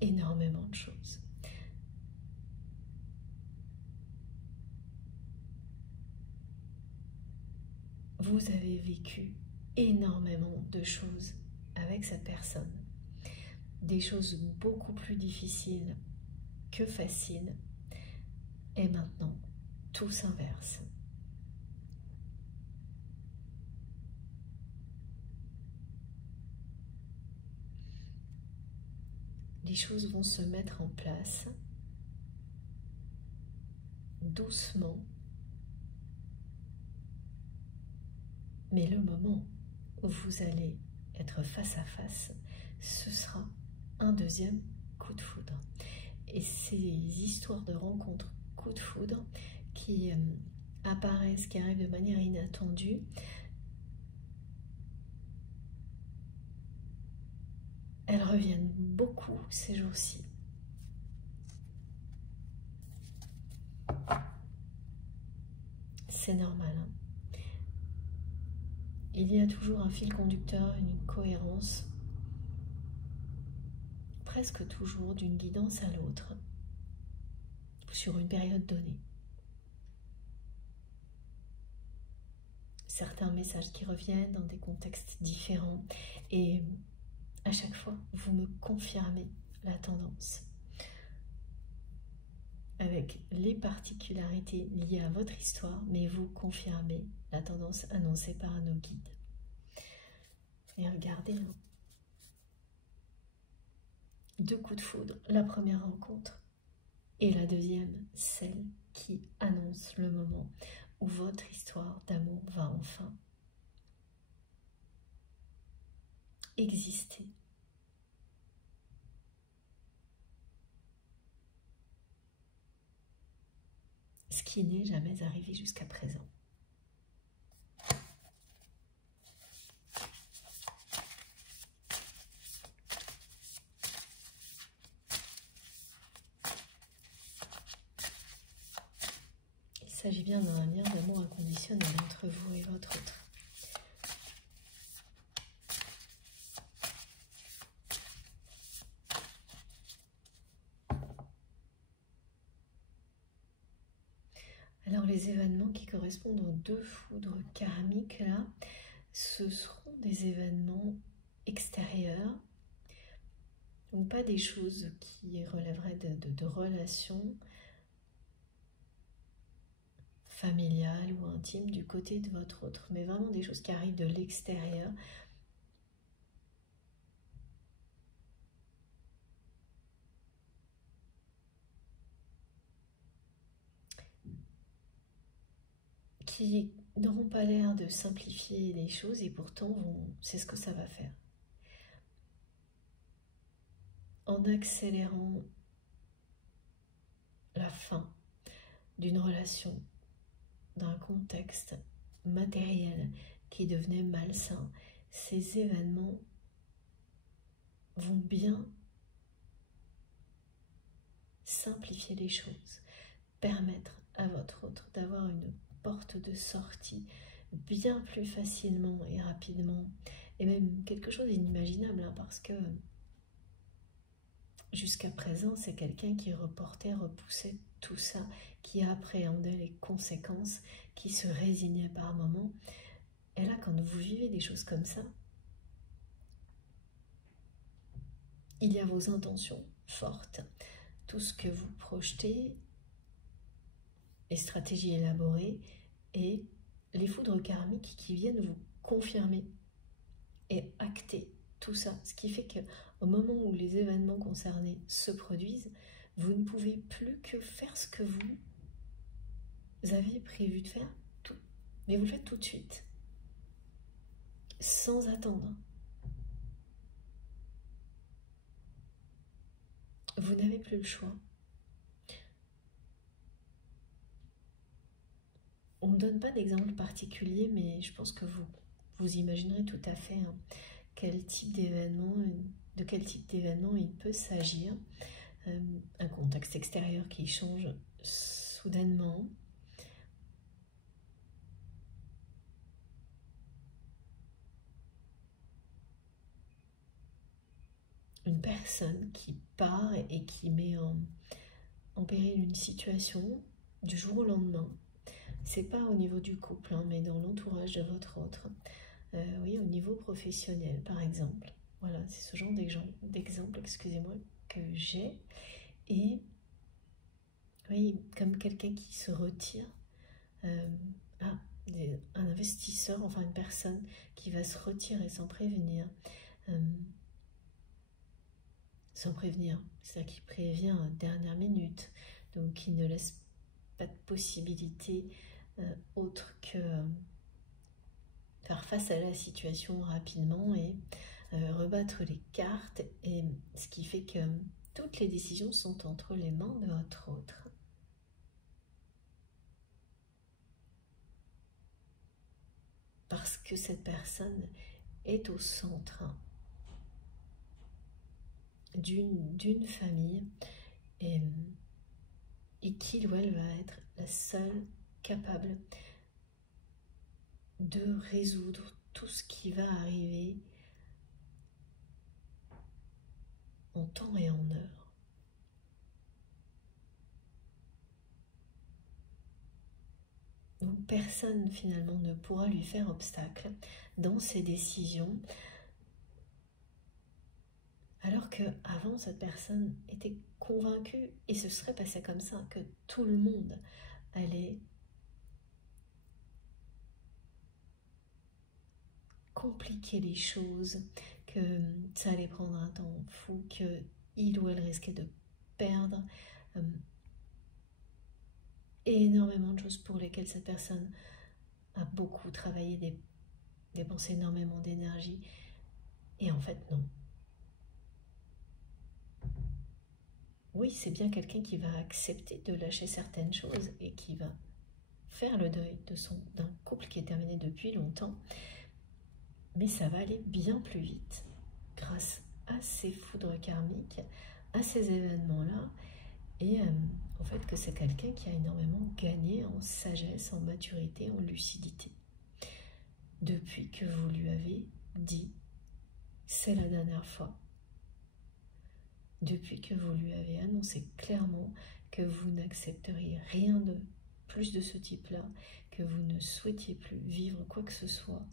énormément de choses. vous avez vécu énormément de choses avec cette personne. Des choses beaucoup plus difficiles que faciles. Et maintenant, tout s'inverse. Les choses vont se mettre en place doucement. Mais le moment où vous allez être face à face, ce sera un deuxième coup de foudre. Et ces histoires de rencontres coup de foudre qui apparaissent, qui arrivent de manière inattendue, elles reviennent beaucoup ces jours-ci. C'est normal, hein. Il y a toujours un fil conducteur, une cohérence, presque toujours d'une guidance à l'autre, sur une période donnée. Certains messages qui reviennent dans des contextes différents et à chaque fois, vous me confirmez la tendance avec les particularités liées à votre histoire, mais vous confirmez la tendance annoncée par nos guides. Et regardez, hein. 2 coups de foudre, la première rencontre et la deuxième, celle qui annonce le moment où votre histoire d'amour va enfin exister. Ce qui n'est jamais arrivé jusqu'à présent. Il s'agit bien d'un lien d'amour inconditionnel entre vous et votre autre. Alors les événements qui correspondent aux 2 foudres karmiques là, ce seront des événements extérieurs, donc pas des choses qui relèveraient de relations familiales ou intimes du côté de votre autre, mais vraiment des choses qui arrivent de l'extérieur. Qui n'auront pas l'air de simplifier les choses et pourtant c'est ce que ça va faire. En accélérant la fin d'une relation, d'un contexte matériel qui devenait malsain, ces événements vont bien simplifier les choses, permettre à votre autre d'avoir une porte de sortie bien plus facilement et rapidement, et même quelque chose d'inimaginable, hein, parce que jusqu'à présent, c'est quelqu'un qui reportait, repoussait tout ça, qui appréhendait les conséquences, qui se résignait par moments. Et là, quand vous vivez des choses comme ça, il y a vos intentions fortes, tout ce que vous projetez, les stratégies élaborées et les foudres karmiques qui viennent vous confirmer et acter tout ça. Ce qui fait qu'au moment où les événements concernés se produisent, vous ne pouvez plus que faire ce que vous aviez prévu de faire, tout. Mais vous le faites tout de suite, sans attendre. Vous n'avez plus le choix. On ne donne pas d'exemple particulier, mais je pense que vous imaginerez tout à fait hein, de quel type d'événement il peut s'agir. Un contexte extérieur qui change soudainement. Une personne qui part et qui met en péril une situation du jour au lendemain. c'est pas au niveau du couple, hein, mais dans l'entourage de votre autre. Oui, au niveau professionnel, par exemple. Voilà, c'est ce genre d'exemple, excusez-moi, que j'ai. Et oui, comme quelqu'un qui se retire, ah, un investisseur, enfin une personne qui va se retirer sans prévenir. Sans prévenir, c'est-à-dire qui prévient à dernière minute, donc qui ne laisse pas de possibilité autre que faire face à la situation rapidement et rebattre les cartes, et ce qui fait que toutes les décisions sont entre les mains de votre autre. Parce que cette personne est au centre d'une famille et qu'il ou elle va être la seule capable de résoudre tout ce qui va arriver en temps et en heure. Donc personne finalement ne pourra lui faire obstacle dans ses décisions, alors qu'avant cette personne était convaincue, et ce serait passé comme ça, que tout le monde allait compliquer les choses, que ça allait prendre un temps fou, qu'il ou elle risquait de perdre énormément de choses pour lesquelles cette personne a beaucoup travaillé, dépensé énormément d'énergie. Et en fait, non. Oui, c'est bien quelqu'un qui va accepter de lâcher certaines choses et qui va faire le deuil d'un couple qui est terminé depuis longtemps. Mais ça va aller bien plus vite grâce à ces foudres karmiques, à ces événements-là, et au fait que c'est quelqu'un qui a énormément gagné en sagesse, en maturité, en lucidité. Depuis que vous lui avez dit « c'est la dernière fois », depuis que vous lui avez annoncé clairement que vous n'accepteriez rien de plus de ce type-là, que vous ne souhaitiez plus vivre quoi que ce soit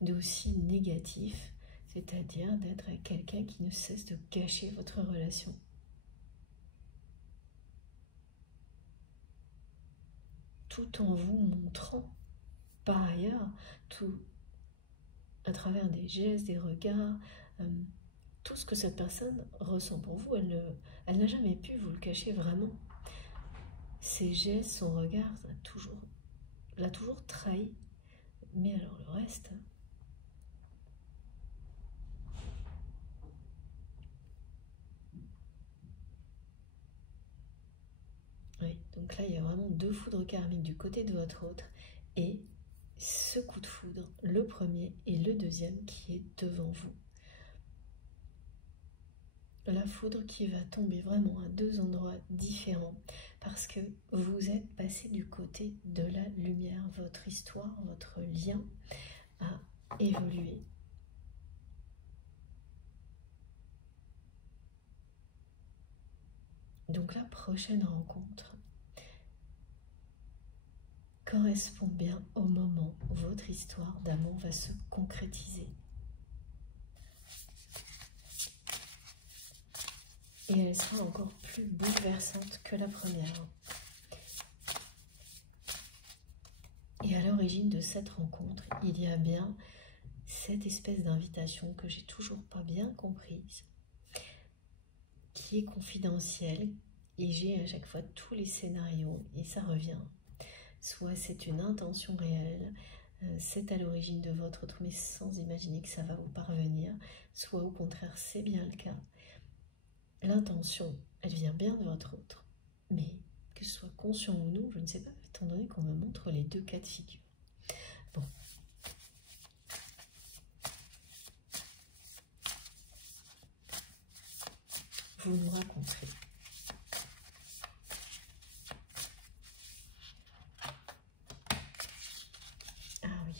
d'aussi négatif, c'est-à-dire d'être quelqu'un qui ne cesse de gâcher votre relation. Tout en vous montrant, par ailleurs, tout à travers des gestes, des regards, tout ce que cette personne ressent pour vous, elle n'a jamais pu vous le cacher vraiment. Ses gestes, son regard, l'a toujours trahi. Mais alors le reste... Oui, donc là, il y a vraiment deux foudres karmiques du côté de votre autre, et ce coup de foudre, le premier et le deuxième qui est devant vous. La foudre qui va tomber vraiment à deux endroits différents, parce que vous êtes passé du côté de la lumière. Votre histoire, votre lien a évolué. Donc la prochaine rencontre correspond bien au moment où votre histoire d'amour va se concrétiser. Et elle sera encore plus bouleversante que la première. Et à l'origine de cette rencontre, il y a bien cette espèce d'invitation que j'ai toujours pas bien comprise, qui est confidentielle, et j'ai à chaque fois tous les scénarios, et ça revient. Soit c'est une intention réelle, c'est à l'origine de votre autre, mais sans imaginer que ça va vous parvenir, soit au contraire c'est bien le cas. L'intention, elle vient bien de votre autre, mais que ce soit conscient ou non, je ne sais pas, étant donné qu'on me montre les deux cas de figure. Bon. Vous nous raconterez. Ah oui.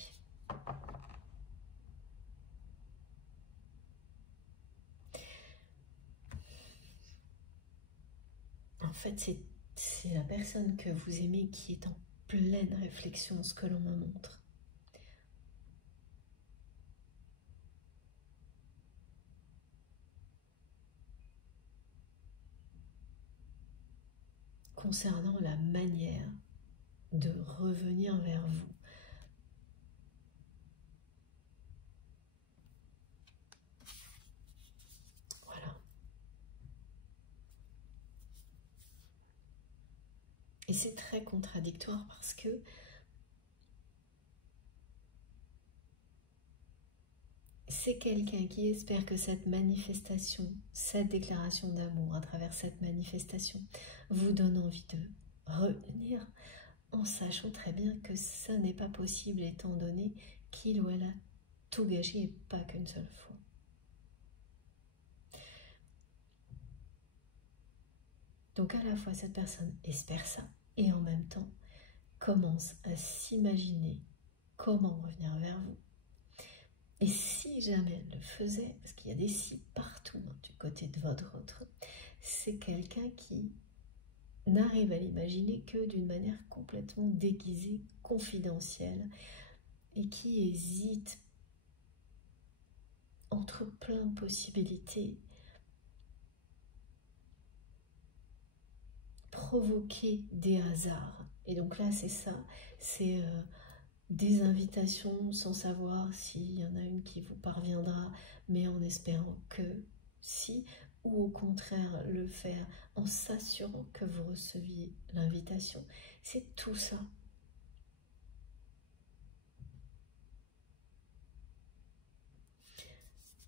En fait, c'est c'est la personne que vous aimez qui est en pleine réflexion, ce que l'on me montre. Concernant la manière de revenir vers vous. Voilà. Et c'est très contradictoire parce que c'est quelqu'un qui espère que cette manifestation, cette déclaration d'amour à travers cette manifestation vous donne envie de revenir en sachant très bien que ça n'est pas possible étant donné qu'il ou elle a tout gâché et pas qu'une seule fois. Donc à la fois cette personne espère ça et en même temps commence à s'imaginer comment revenir vers vous. Et si jamais elle le faisait, parce qu'il y a des si partout du côté de votre autre, c'est quelqu'un qui n'arrive à l'imaginer que d'une manière complètement déguisée, confidentielle, et qui hésite entre plein de possibilités, provoquer des hasards. Et donc là, c'est ça, c'est des invitations sans savoir s'il y en a une qui vous parviendra, mais en espérant que si, ou au contraire le faire en s'assurant que vous receviez l'invitation. C'est tout ça.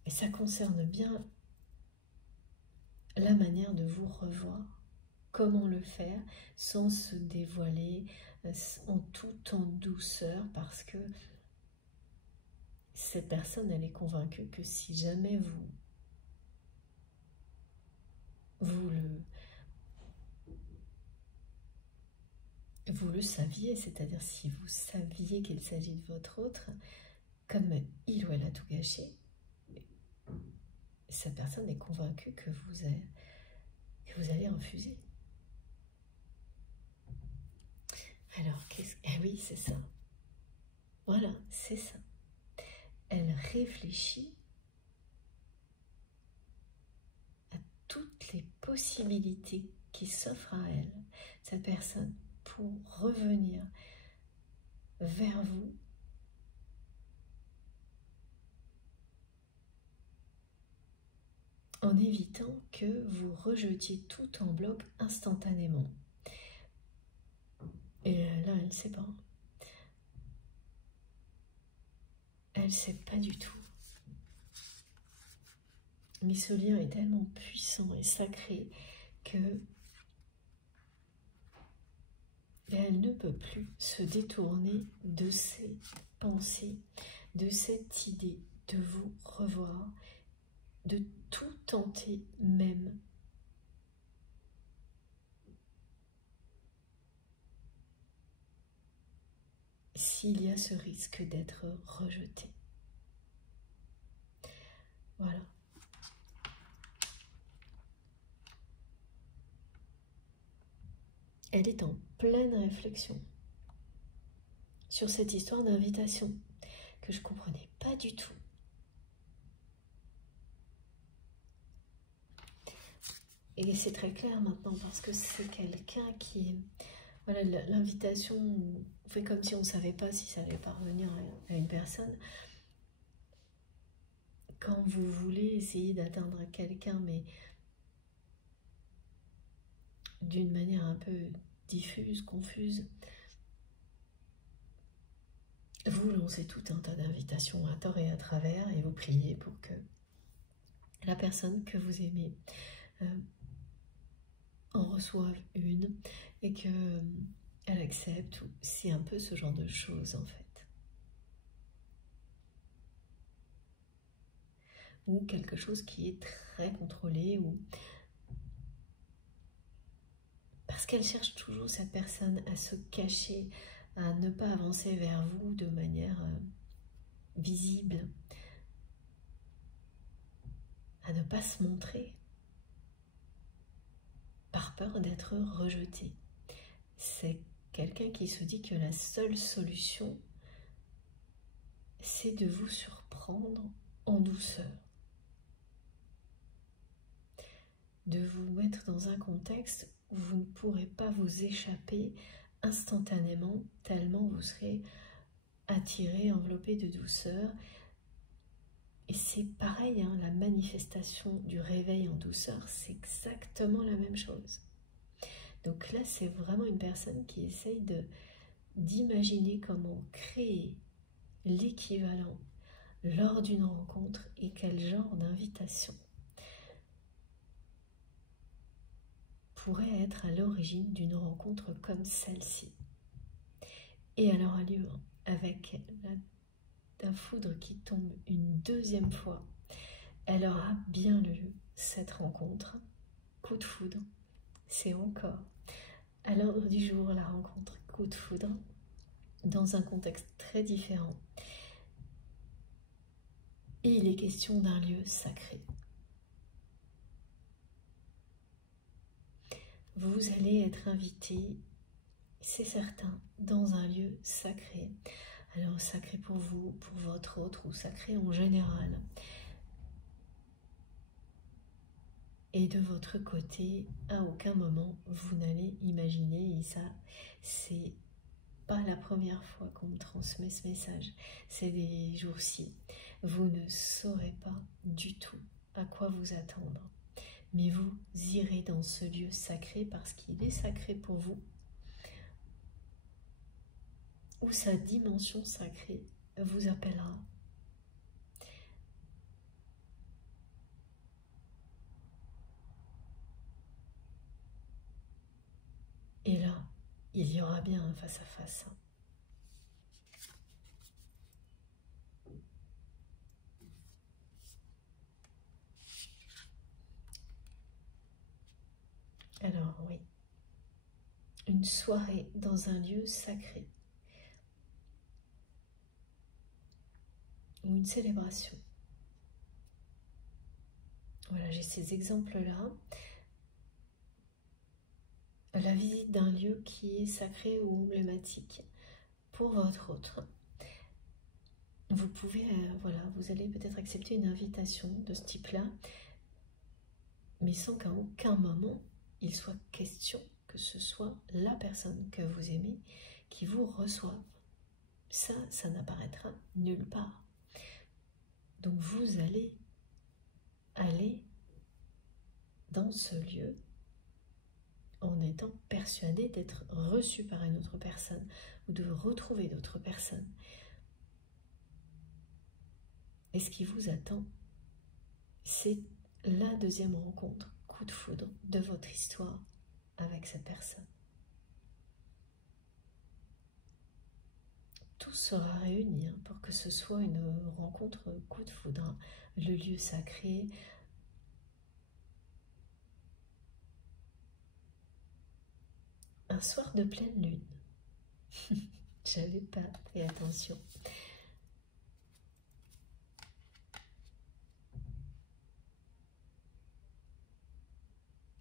Et ça concerne bien la manière de vous revoir. Comment le faire sans se dévoiler, en tout en douceur, parce que cette personne, elle est convaincue que si jamais vous le saviez, c'est-à-dire si vous saviez qu'il s'agit de votre autre, comme il ou elle a tout gâché, cette personne est convaincue que vous allez refuser. Alors, eh oui, c'est ça. Voilà, c'est ça. Elle réfléchit à toutes les possibilités qui s'offrent à elle, cette personne, pour revenir vers vous en évitant que vous rejetiez tout en bloc instantanément. Et là, elle ne sait pas. Elle ne sait pas du tout. Mais ce lien est tellement puissant et sacré que elle ne peut plus se détourner de ses pensées, de cette idée de vous revoir, de tout tenter même. S'il y a ce risque d'être rejeté. Voilà. Elle est en pleine réflexion sur cette histoire d'invitation que je ne comprenais pas du tout. Et c'est très clair maintenant parce que c'est quelqu'un qui... Voilà, l'invitation fait comme si on ne savait pas si ça allait parvenir à une personne. Quand vous voulez essayer d'atteindre quelqu'un, mais d'une manière un peu diffuse, confuse, vous lancez tout un tas d'invitations à tort et à travers et vous priez pour que la personne que vous aimez en reçoive une et qu'elle accepte. C'est un peu ce genre de choses en fait. Ou quelque chose qui est très contrôlé, ou parce qu'elle cherche toujours cette personne à se cacher, à ne pas avancer vers vous de manière visible, à ne pas se montrer. par peur d'être rejeté. C'est quelqu'un qui se dit que la seule solution, c'est de vous surprendre en douceur. De vous mettre dans un contexte où vous ne pourrez pas vous échapper instantanément, tellement vous serez attiré, enveloppé de douceur. Et c'est pareil, hein, la manifestation du réveil en douceur, c'est exactement la même chose. Donc là, c'est vraiment une personne qui essaye d'imaginer comment créer l'équivalent lors d'une rencontre et quel genre d'invitation pourrait être à l'origine d'une rencontre comme celle-ci. Et elle aura lieu avec la foudre qui tombe une deuxième fois. Elle aura bien lieu, cette rencontre. Coup de foudre, c'est encore à l'ordre du jour la rencontre coup de foudre, dans un contexte très différent. Et il est question d'un lieu sacré. Vous allez être invité, c'est certain, dans un lieu sacré. Alors sacré pour vous, pour votre autre, ou sacré en général. Et de votre côté, à aucun moment, vous n'allez imaginer, et ça, c'est pas la première fois qu'on me transmet ce message, c'est des jours-ci, vous ne saurez pas du tout à quoi vous attendre. Mais vous irez dans ce lieu sacré parce qu'il est sacré pour vous, où sa dimension sacrée vous appellera. Et là, il y aura bien un face-à-face. Alors oui, une soirée dans un lieu sacré ou une célébration. Voilà, j'ai ces exemples-là. La visite d'un lieu qui est sacré ou emblématique pour votre autre. Vous pouvez, voilà, vous allez peut-être accepter une invitation de ce type-là, mais sans qu'à aucun moment il soit question que ce soit la personne que vous aimez qui vous reçoive. Ça n'apparaîtra nulle part. Donc vous allez aller dans ce lieu en étant persuadé d'être reçu par une autre personne ou de retrouver d'autres personnes. Et ce qui vous attend, c'est la deuxième rencontre, coup de foudre, de votre histoire avec cette personne. Tout sera réuni pour que ce soit une rencontre coup de foudre. Le lieu sacré, un soir de pleine lune. J'avais pas fait attention.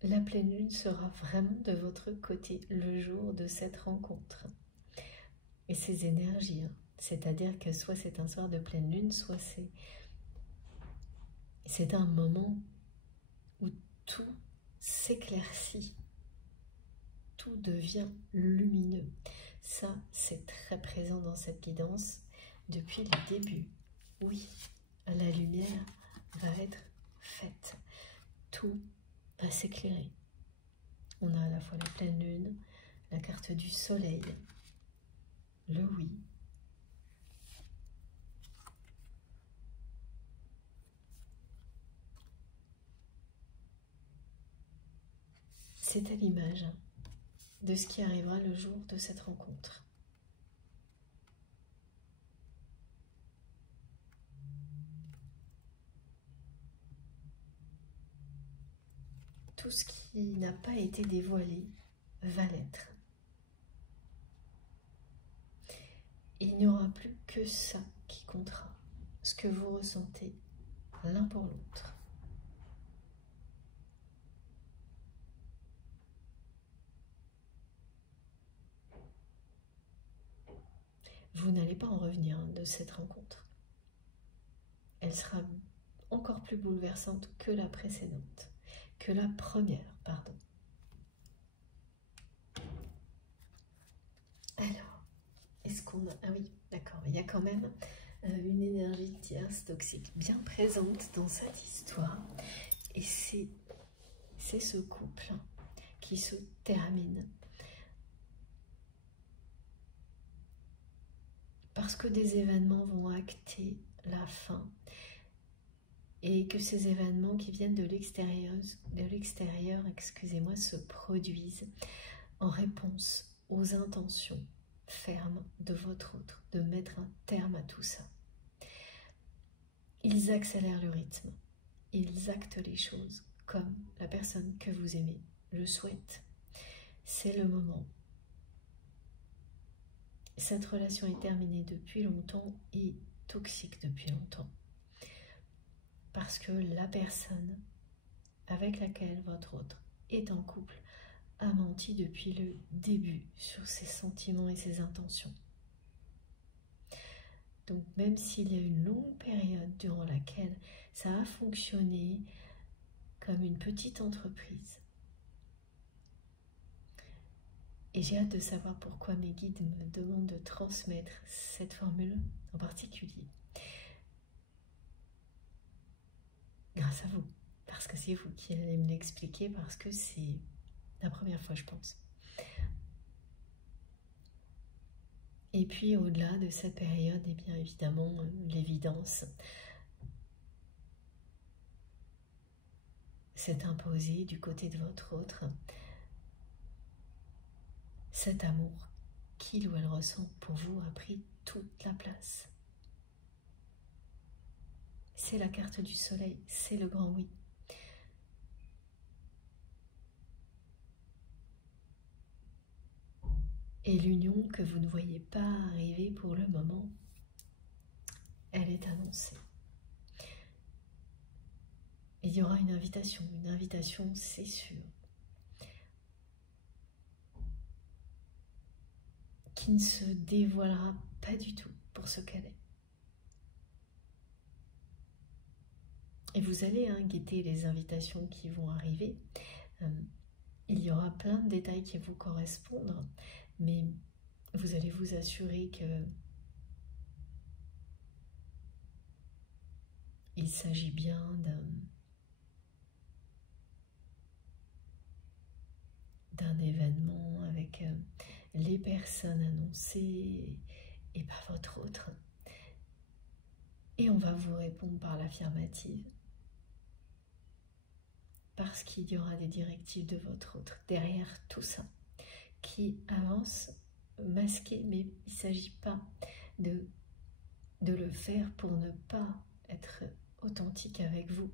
La pleine lune sera vraiment de votre côté le jour de cette rencontre. Et ces énergies, c'est-à-dire que soit c'est un soir de pleine lune, soit c'est un moment où tout s'éclaircit, tout devient lumineux. Ça, c'est très présent dans cette guidance depuis le début. Oui, la lumière va être faite, tout va s'éclairer. On a à la fois la pleine lune, la carte du soleil, le oui. C'est à l'image de ce qui arrivera le jour de cette rencontre. Tout ce qui n'a pas été dévoilé va l'être. Il n'y aura plus que ça qui comptera, ce que vous ressentez l'un pour l'autre. vous n'allez pas en revenir de cette rencontre. Elle sera encore plus bouleversante que la précédente, que la première, pardon. Alors, est-ce qu'on a... Ah oui, d'accord, il y a quand même une énergie tierce toxique bien présente dans cette histoire. Et c'est ce couple qui se termine. Parce que des événements vont acter la fin. Et que ces événements qui viennent de l'extérieur, excusez-moi, se produisent en réponse aux intentions fermes de votre autre, de mettre un terme à tout ça. Ils accélèrent le rythme, ils actent les choses comme la personne que vous aimez le souhaite. C'est le moment. Cette relation est terminée depuis longtemps et toxique depuis longtemps. Parce que la personne avec laquelle votre autre est en couple a menti depuis le début sur ses sentiments et ses intentions. Donc même s'il y a une longue période durant laquelle ça a fonctionné comme une petite entreprise, et j'ai hâte de savoir pourquoi mes guides me demandent de transmettre cette formule en particulier. Grâce à vous, parce que c'est vous qui allez me l'expliquer, parce que c'est la première fois, je pense. Et puis, au-delà de cette période, et bien évidemment, l'évidence s'est imposée du côté de votre autre. Cet amour qu'il ou elle ressent pour vous a pris toute la place. C'est la carte du soleil, c'est le grand oui. Et l'union que vous ne voyez pas arriver pour le moment, elle est annoncée. Il y aura une invitation c'est sûr, qui ne se dévoilera pas du tout pour ce qu'elle est. Et vous allez guetter les invitations qui vont arriver. Il y aura plein de détails qui vous correspondent, mais vous allez vous assurer que il s'agit bien d'un événement avec les personnes annoncées et pas votre autre. Et on va vous répondre par l'affirmative. Parce qu'il y aura des directives de votre autre derrière tout ça qui avance masqué, mais il ne s'agit pas de le faire pour ne pas être authentique avec vous,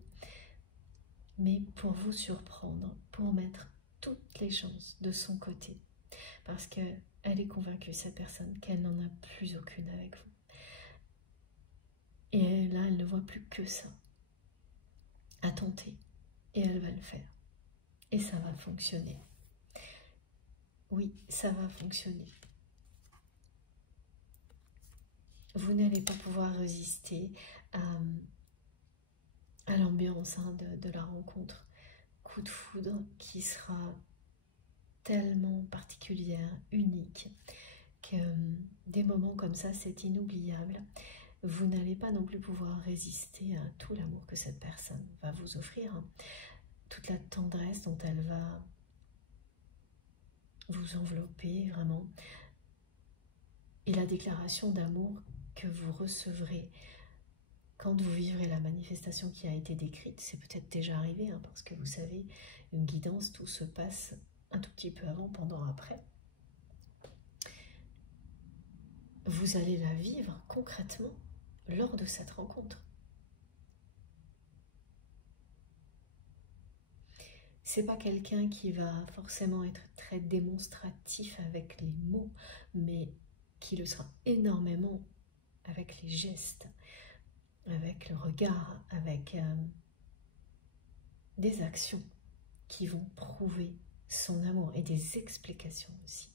mais pour vous surprendre, pour mettre toutes les chances de son côté, parce qu'elle est convaincue, cette personne, qu'elle n'en a plus aucune avec vous. Et là, elle ne voit plus que ça à tenter. Et elle va le faire. Et ça va fonctionner. Oui, ça va fonctionner. Vous n'allez pas pouvoir résister à l'ambiance de la rencontre. Coup de foudre qui sera tellement particulière, unique, que des moments comme ça, c'est inoubliable. Vous n'allez pas non plus pouvoir résister à tout l'amour que cette personne va vous offrir, toute la tendresse dont elle va vous envelopper vraiment, et la déclaration d'amour que vous recevrez quand vous vivrez la manifestation qui a été décrite. C'est peut-être déjà arrivé, parce que vous savez, une guidance, tout se passe un tout petit peu avant, pendant, après. Vous allez la vivre concrètement lors de cette rencontre. C'est pas quelqu'un qui va forcément être très démonstratif avec les mots, mais qui le sera énormément avec les gestes, avec le regard, avec des actions qui vont prouver son amour et des explications aussi.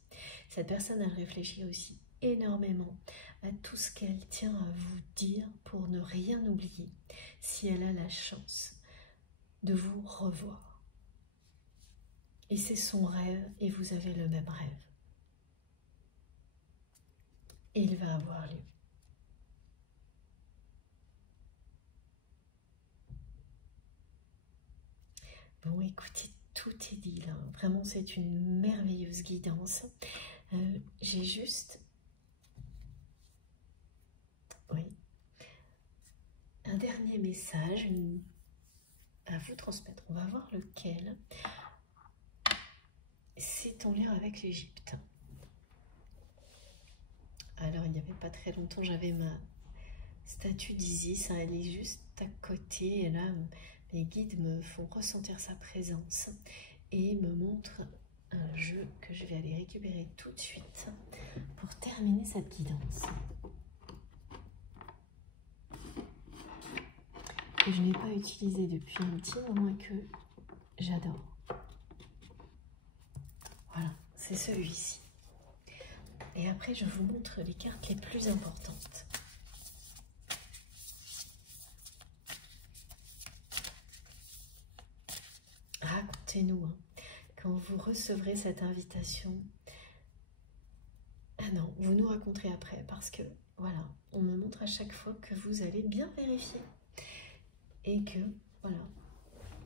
Cette personne, elle réfléchit aussi énormément à tout ce qu'elle tient à vous dire pour ne rien oublier, si elle a la chance de vous revoir. Et c'est son rêve et vous avez le même rêve. Et il va avoir lieu. Bon, écoutez, tout est dit là. Vraiment, c'est une merveilleuse guidance. J'ai juste... Oui. Un dernier message à vous transmettre. On va voir lequel. C'est en lien avec l'Égypte. Alors, il n'y avait pas très longtemps, j'avais ma statue d'Isis. Elle est juste à côté. Et là, mes guides me font ressentir sa présence et me montrent un jeu que je vais aller récupérer tout de suite pour terminer cette guidance. Que je n'ai pas utilisé depuis un petit moment et que j'adore. Voilà, c'est celui-ci. Et après, je vous montre les cartes les plus importantes. Racontez-nous, hein, quand vous recevrez cette invitation. Ah non, vous nous raconterez après parce que, voilà, on me montre à chaque fois que vous allez bien vérifier. Et que, voilà,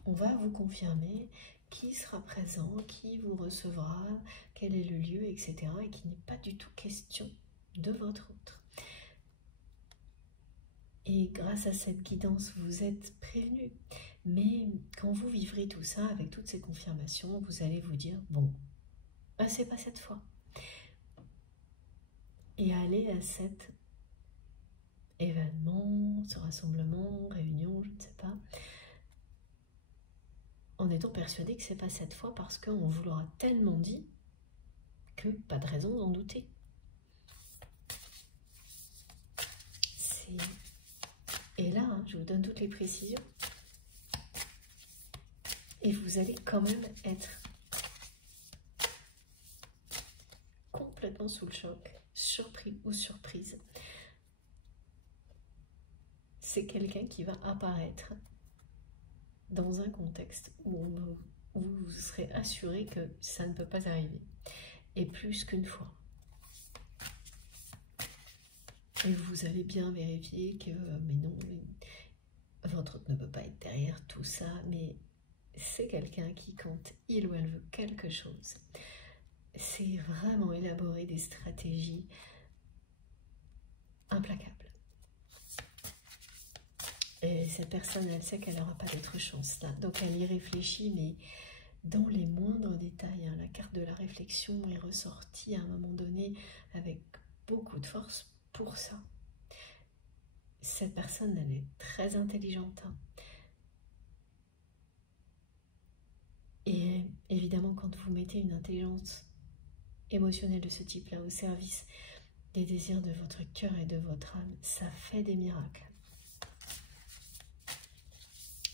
on va vous confirmer qui sera présent, qui vous recevra, quel est le lieu, etc. Et qu'il n'est pas du tout question de votre autre. Et grâce à cette guidance, vous êtes prévenus. Mais quand vous vivrez tout ça avec toutes ces confirmations, vous allez vous dire, bon, bah, c'est pas cette fois. Et aller à cet événement, ce rassemblement, réunion, je ne sais pas, en étant persuadé que c'est pas cette fois parce qu'on vous l'aura tellement dit que pas de raison d'en douter. Et là, hein, je vous donne toutes les précisions. Et vous allez quand même être complètement sous le choc, surpris ou surprise. C'est quelqu'un qui va apparaître dans un contexte où vous serez assuré que ça ne peut pas arriver. Et plus qu'une fois. Et vous allez bien vérifier que, mais non, votre autre ne peut pas être derrière tout ça, mais c'est quelqu'un qui, quand il ou elle veut quelque chose, c'est vraiment élaborer des stratégies implacables. Et cette personne, elle sait qu'elle n'aura pas d'autre chance là. Donc elle y réfléchit, mais dans les moindres détails. Hein. La carte de la réflexion est ressortie à un moment donné avec beaucoup de force pour ça. Cette personne, elle est très intelligente. Hein. Et évidemment, quand vous mettez une intelligence émotionnelle de ce type-là au service des désirs de votre cœur et de votre âme, ça fait des miracles.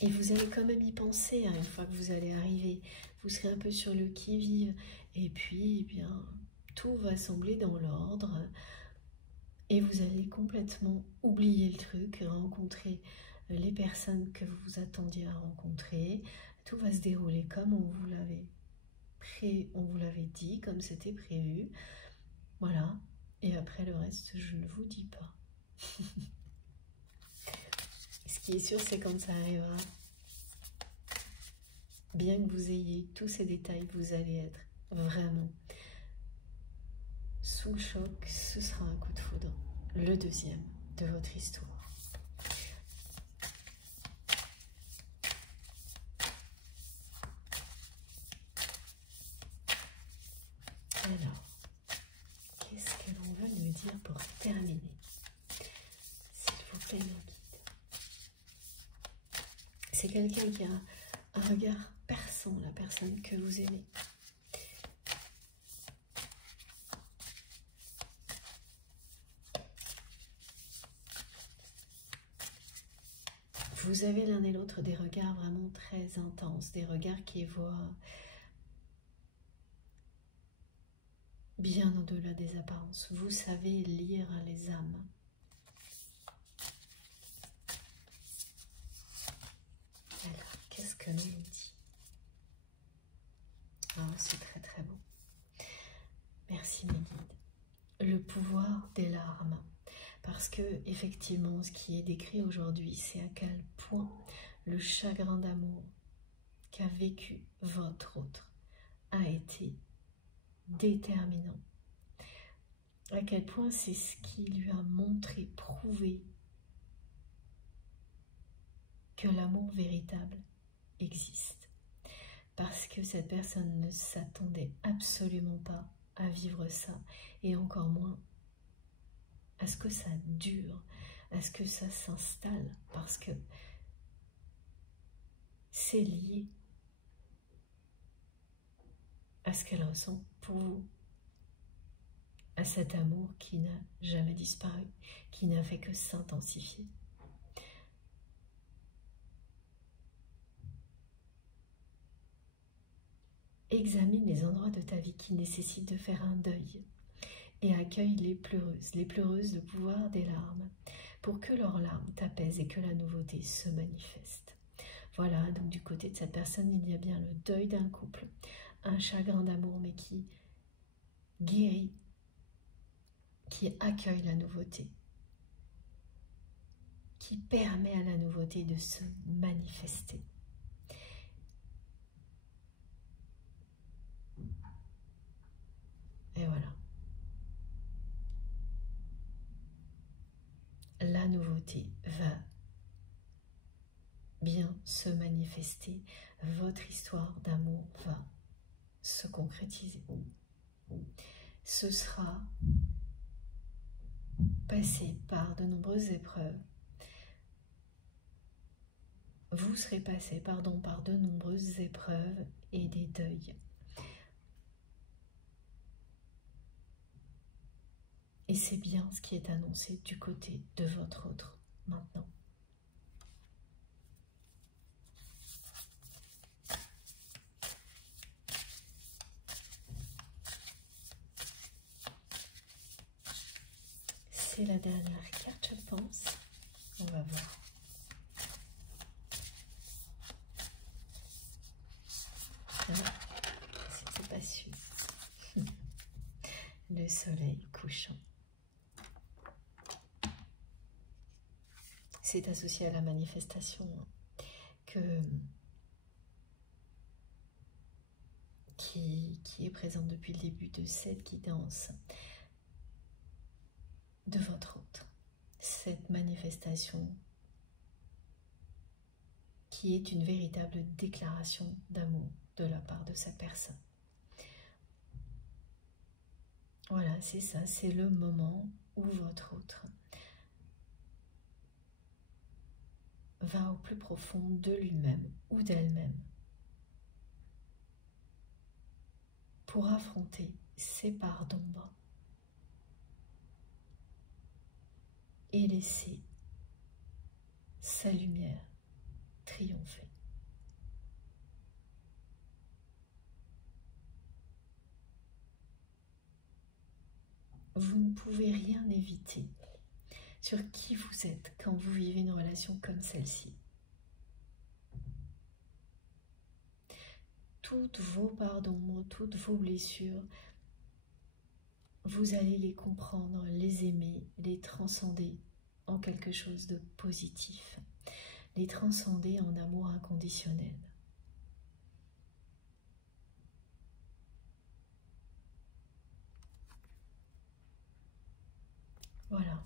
Et vous allez quand même y penser, hein, une fois que vous allez arriver. Vous serez un peu sur le qui-vive. Et puis, eh bien, tout va sembler dans l'ordre. Et vous allez complètement oublier le truc, rencontrer les personnes que vous vous attendiez à rencontrer. Tout va se dérouler comme on vous l'avait dit, comme c'était prévu. Voilà. Et après le reste, je ne vous dis pas. Ce qui est sûr, c'est quand ça arrivera, bien que vous ayez tous ces détails, vous allez être vraiment sous le choc. Ce sera un coup de foudre, le deuxième de votre histoire. Alors, qu'est-ce que l'on veut nous dire pour terminer? S'il vous plaît, mon guide. C'est quelqu'un qui a un regard perçant, la personne que vous aimez. Vous avez l'un et l'autre des regards vraiment très intenses, des regards qui évoquent bien au-delà des apparences. Vous savez lire les âmes. Alors, qu'est-ce que l'on nous dit? Oh, c'est très très beau. Merci mes guides. Le pouvoir des larmes. Parce que, effectivement, ce qui est décrit aujourd'hui, c'est à quel point le chagrin d'amour qu'a vécu votre autre a été déterminant. À quel point c'est ce qui lui a montré, prouvé que l'amour véritable existe. Parce que cette personne ne s'attendait absolument pas à vivre ça, et encore moins à ce que ça dure, à ce que ça s'installe, parce que c'est lié à ce qu'elle ressent pour vous, à cet amour qui n'a jamais disparu, qui n'a fait que s'intensifier. Examine les endroits de ta vie qui nécessitent de faire un deuil et accueille les pleureuses le pouvoir des larmes, pour que leurs larmes t'apaisent et que la nouveauté se manifeste. Voilà, donc du côté de cette personne, il y a bien le deuil d'un couple, un chagrin d'amour, mais qui guérit, qui accueille la nouveauté, qui permet à la nouveauté de se manifester. Et voilà. La nouveauté va bien se manifester. Votre histoire d'amour va se concrétiser. Ce sera passé par de nombreuses épreuves. Vous serez passé, par de nombreuses épreuves et des deuils. Et c'est bien ce qui est annoncé du côté de votre autre maintenant. C'est la dernière carte, je pense. On va voir. C'était pas sûr. Le soleil couchant. C'est associé à la manifestation qui est présente depuis le début de cette guidance de votre autre. Cette manifestation qui est une véritable déclaration d'amour de la part de cette personne. Voilà, c'est ça, c'est le moment où votre autre va au plus profond de lui-même ou d'elle-même pour affronter ses parts d'ombre et laisser sa lumière triompher. Vous ne pouvez rien éviter sur qui vous êtes quand vous vivez une relation comme celle-ci. Toutes vos parts d'ombre, toutes vos blessures, vous allez les comprendre, les aimer, les transcender en quelque chose de positif, les transcender en amour inconditionnel. Voilà.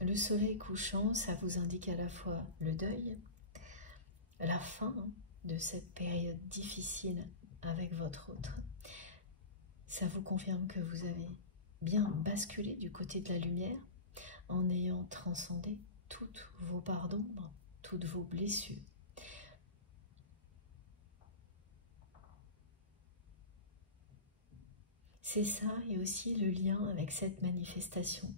Le soleil couchant, ça vous indique à la fois le deuil, la fin de cette période difficile avec votre autre. Ça vous confirme que vous avez bien basculé du côté de la lumière en ayant transcendé toutes vos parts d'ombre, toutes vos blessures. C'est ça et aussi le lien avec cette manifestation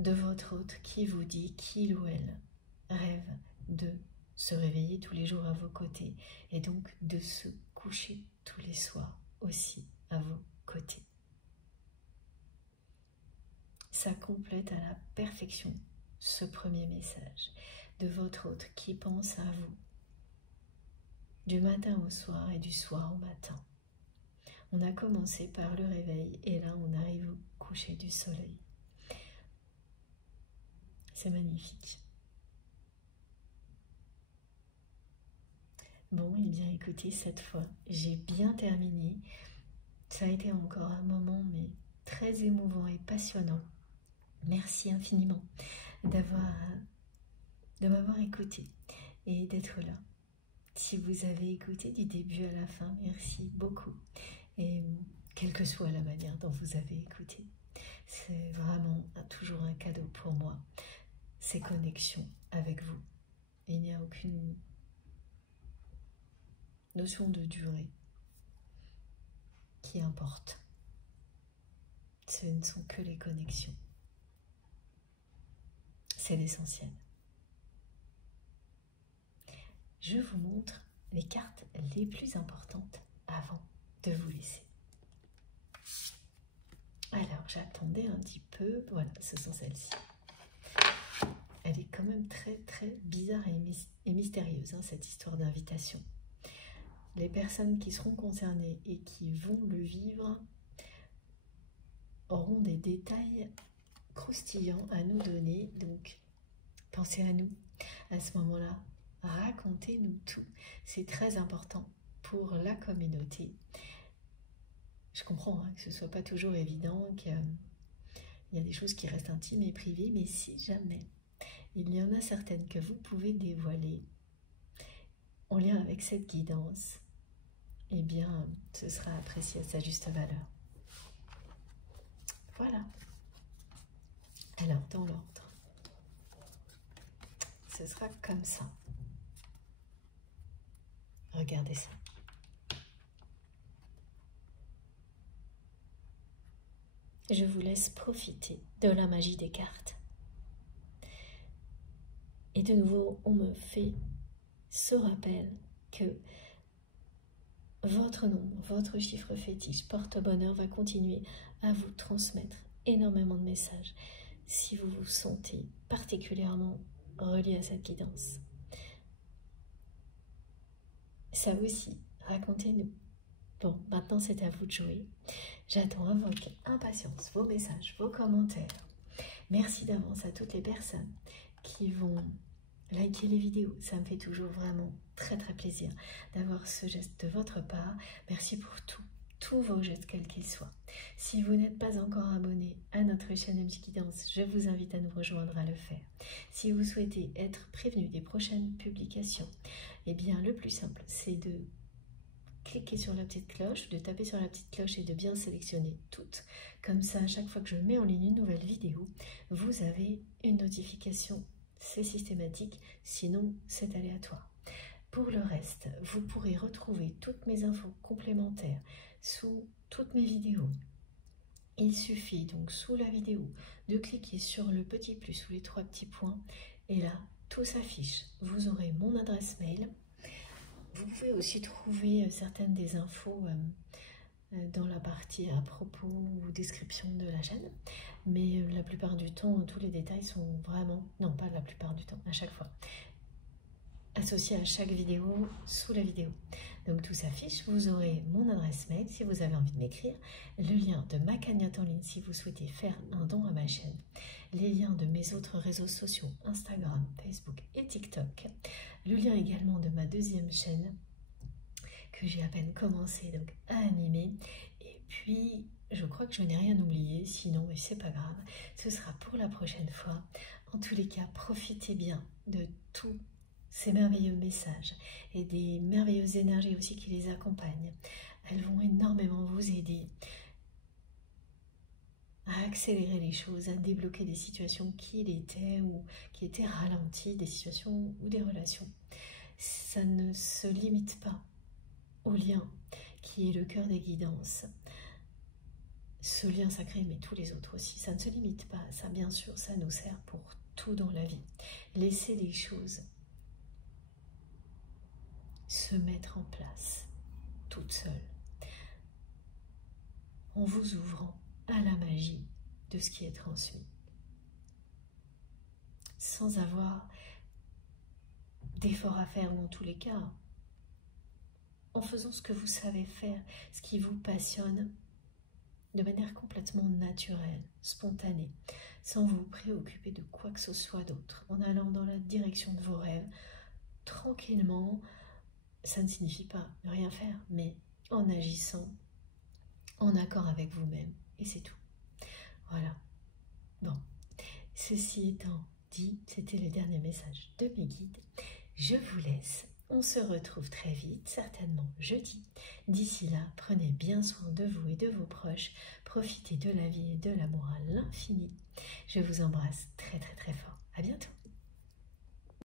de votre autre qui vous dit qu'il ou elle rêve de se réveiller tous les jours à vos côtés et donc de se coucher tous les soirs aussi à vos côtés. Ça complète à la perfection ce premier message de votre hôte qui pense à vous du matin au soir et du soir au matin. On a commencé par le réveil et là on arrive au coucher du soleil. C'est magnifique. Bon, et bien écoutez, cette fois, j'ai bien terminé. Ça a été encore un moment, mais très émouvant et passionnant. Merci infiniment de m'avoir écouté et d'être là. Si vous avez écouté du début à la fin, merci beaucoup. Et quelle que soit la manière dont vous avez écouté, c'est vraiment toujours un cadeau pour moi, ces connexions avec vous. Et il n'y a aucune notion de durée qui importe. Ce ne sont que les connexions. C'est l'essentiel. Je vous montre les cartes les plus importantes avant de vous laisser. Alors, j'attendais un petit peu. Voilà, ce sont celles-ci. Elle est quand même très très bizarre et mystérieuse, hein, cette histoire d'invitation. Les personnes qui seront concernées et qui vont le vivre auront des détails croustillants à nous donner. Donc, pensez à nous à ce moment-là. Racontez-nous tout. C'est très important pour la communauté. Je comprends hein, que ce ne soit pas toujours évident, qu'il y a des choses qui restent intimes et privées, mais si jamais il y en a certaines que vous pouvez dévoiler en lien avec cette guidance, eh bien, ce sera apprécié à sa juste valeur. Voilà. Alors, dans l'ordre, ce sera comme ça. Regardez ça. Je vous laisse profiter de la magie des cartes. Et de nouveau, on me fait ce rappel que votre nom, votre chiffre fétiche, porte-bonheur, va continuer à vous transmettre énormément de messages si vous vous sentez particulièrement relié à cette guidance. Ça aussi, racontez-nous. Bon, maintenant c'est à vous de jouer. J'attends avec impatience vos messages, vos commentaires. Merci d'avance à toutes les personnes qui vont liker les vidéos. Ça me fait toujours vraiment très très plaisir d'avoir ce geste de votre part. Merci pour tous vos gestes, quels qu'ils soient. Si vous n'êtes pas encore abonné à notre chaîne MJ Guidance, je vous invite à nous rejoindre à le faire. Si vous souhaitez être prévenu des prochaines publications, eh bien le plus simple, c'est de cliquer sur la petite cloche, de taper sur la petite cloche et de bien sélectionner toutes. Comme ça, à chaque fois que je mets en ligne une nouvelle vidéo, vous avez une notification. C'est systématique, sinon c'est aléatoire. Pour le reste, vous pourrez retrouver toutes mes infos complémentaires sous toutes mes vidéos. Il suffit donc sous la vidéo de cliquer sur le petit plus ou les trois petits points et là, tout s'affiche. Vous aurez mon adresse mail. Vous pouvez aussi trouver certaines des infos dans la partie à propos ou description de la chaîne. Mais la plupart du temps, tous les détails sont vraiment, non pas la plupart du temps, à chaque fois, associés à chaque vidéo sous la vidéo. Donc tout s'affiche, vous aurez mon adresse mail si vous avez envie de m'écrire, le lien de ma cagnotte en ligne si vous souhaitez faire un don à ma chaîne, les liens de mes autres réseaux sociaux, Instagram, Facebook et TikTok, le lien également de ma deuxième chaîne que j'ai à peine commencé donc à animer, et puis je crois que je n'ai rien oublié, sinon mais c'est pas grave, ce sera pour la prochaine fois. En tous les cas, profitez bien de tous ces merveilleux messages et des merveilleuses énergies aussi qui les accompagnent. Elles vont énormément vous aider à accélérer les choses, à débloquer des situations qui l'étaient ou qui étaient ralenties, des situations ou des relations. Ça ne se limite pas au lien qui est le cœur des guidances. Ce lien sacré, mais tous les autres aussi. Ça ne se limite pas à ça, bien sûr, ça nous sert pour tout dans la vie. Laissez les choses se mettre en place toute seule, en vous ouvrant à la magie de ce qui est transmis, sans avoir d'efforts à faire dans tous les cas, en faisant ce que vous savez faire, ce qui vous passionne, de manière complètement naturelle, spontanée, sans vous préoccuper de quoi que ce soit d'autre, en allant dans la direction de vos rêves, tranquillement. Ça ne signifie pas ne rien faire, mais en agissant en accord avec vous-même, et c'est tout. Voilà. Bon, ceci étant dit, c'était le dernier message de mes guides. Je vous laisse. On se retrouve très vite, certainement jeudi. D'ici là, prenez bien soin de vous et de vos proches. Profitez de la vie et de l'amour à l'infini. Je vous embrasse très très très fort. À bientôt.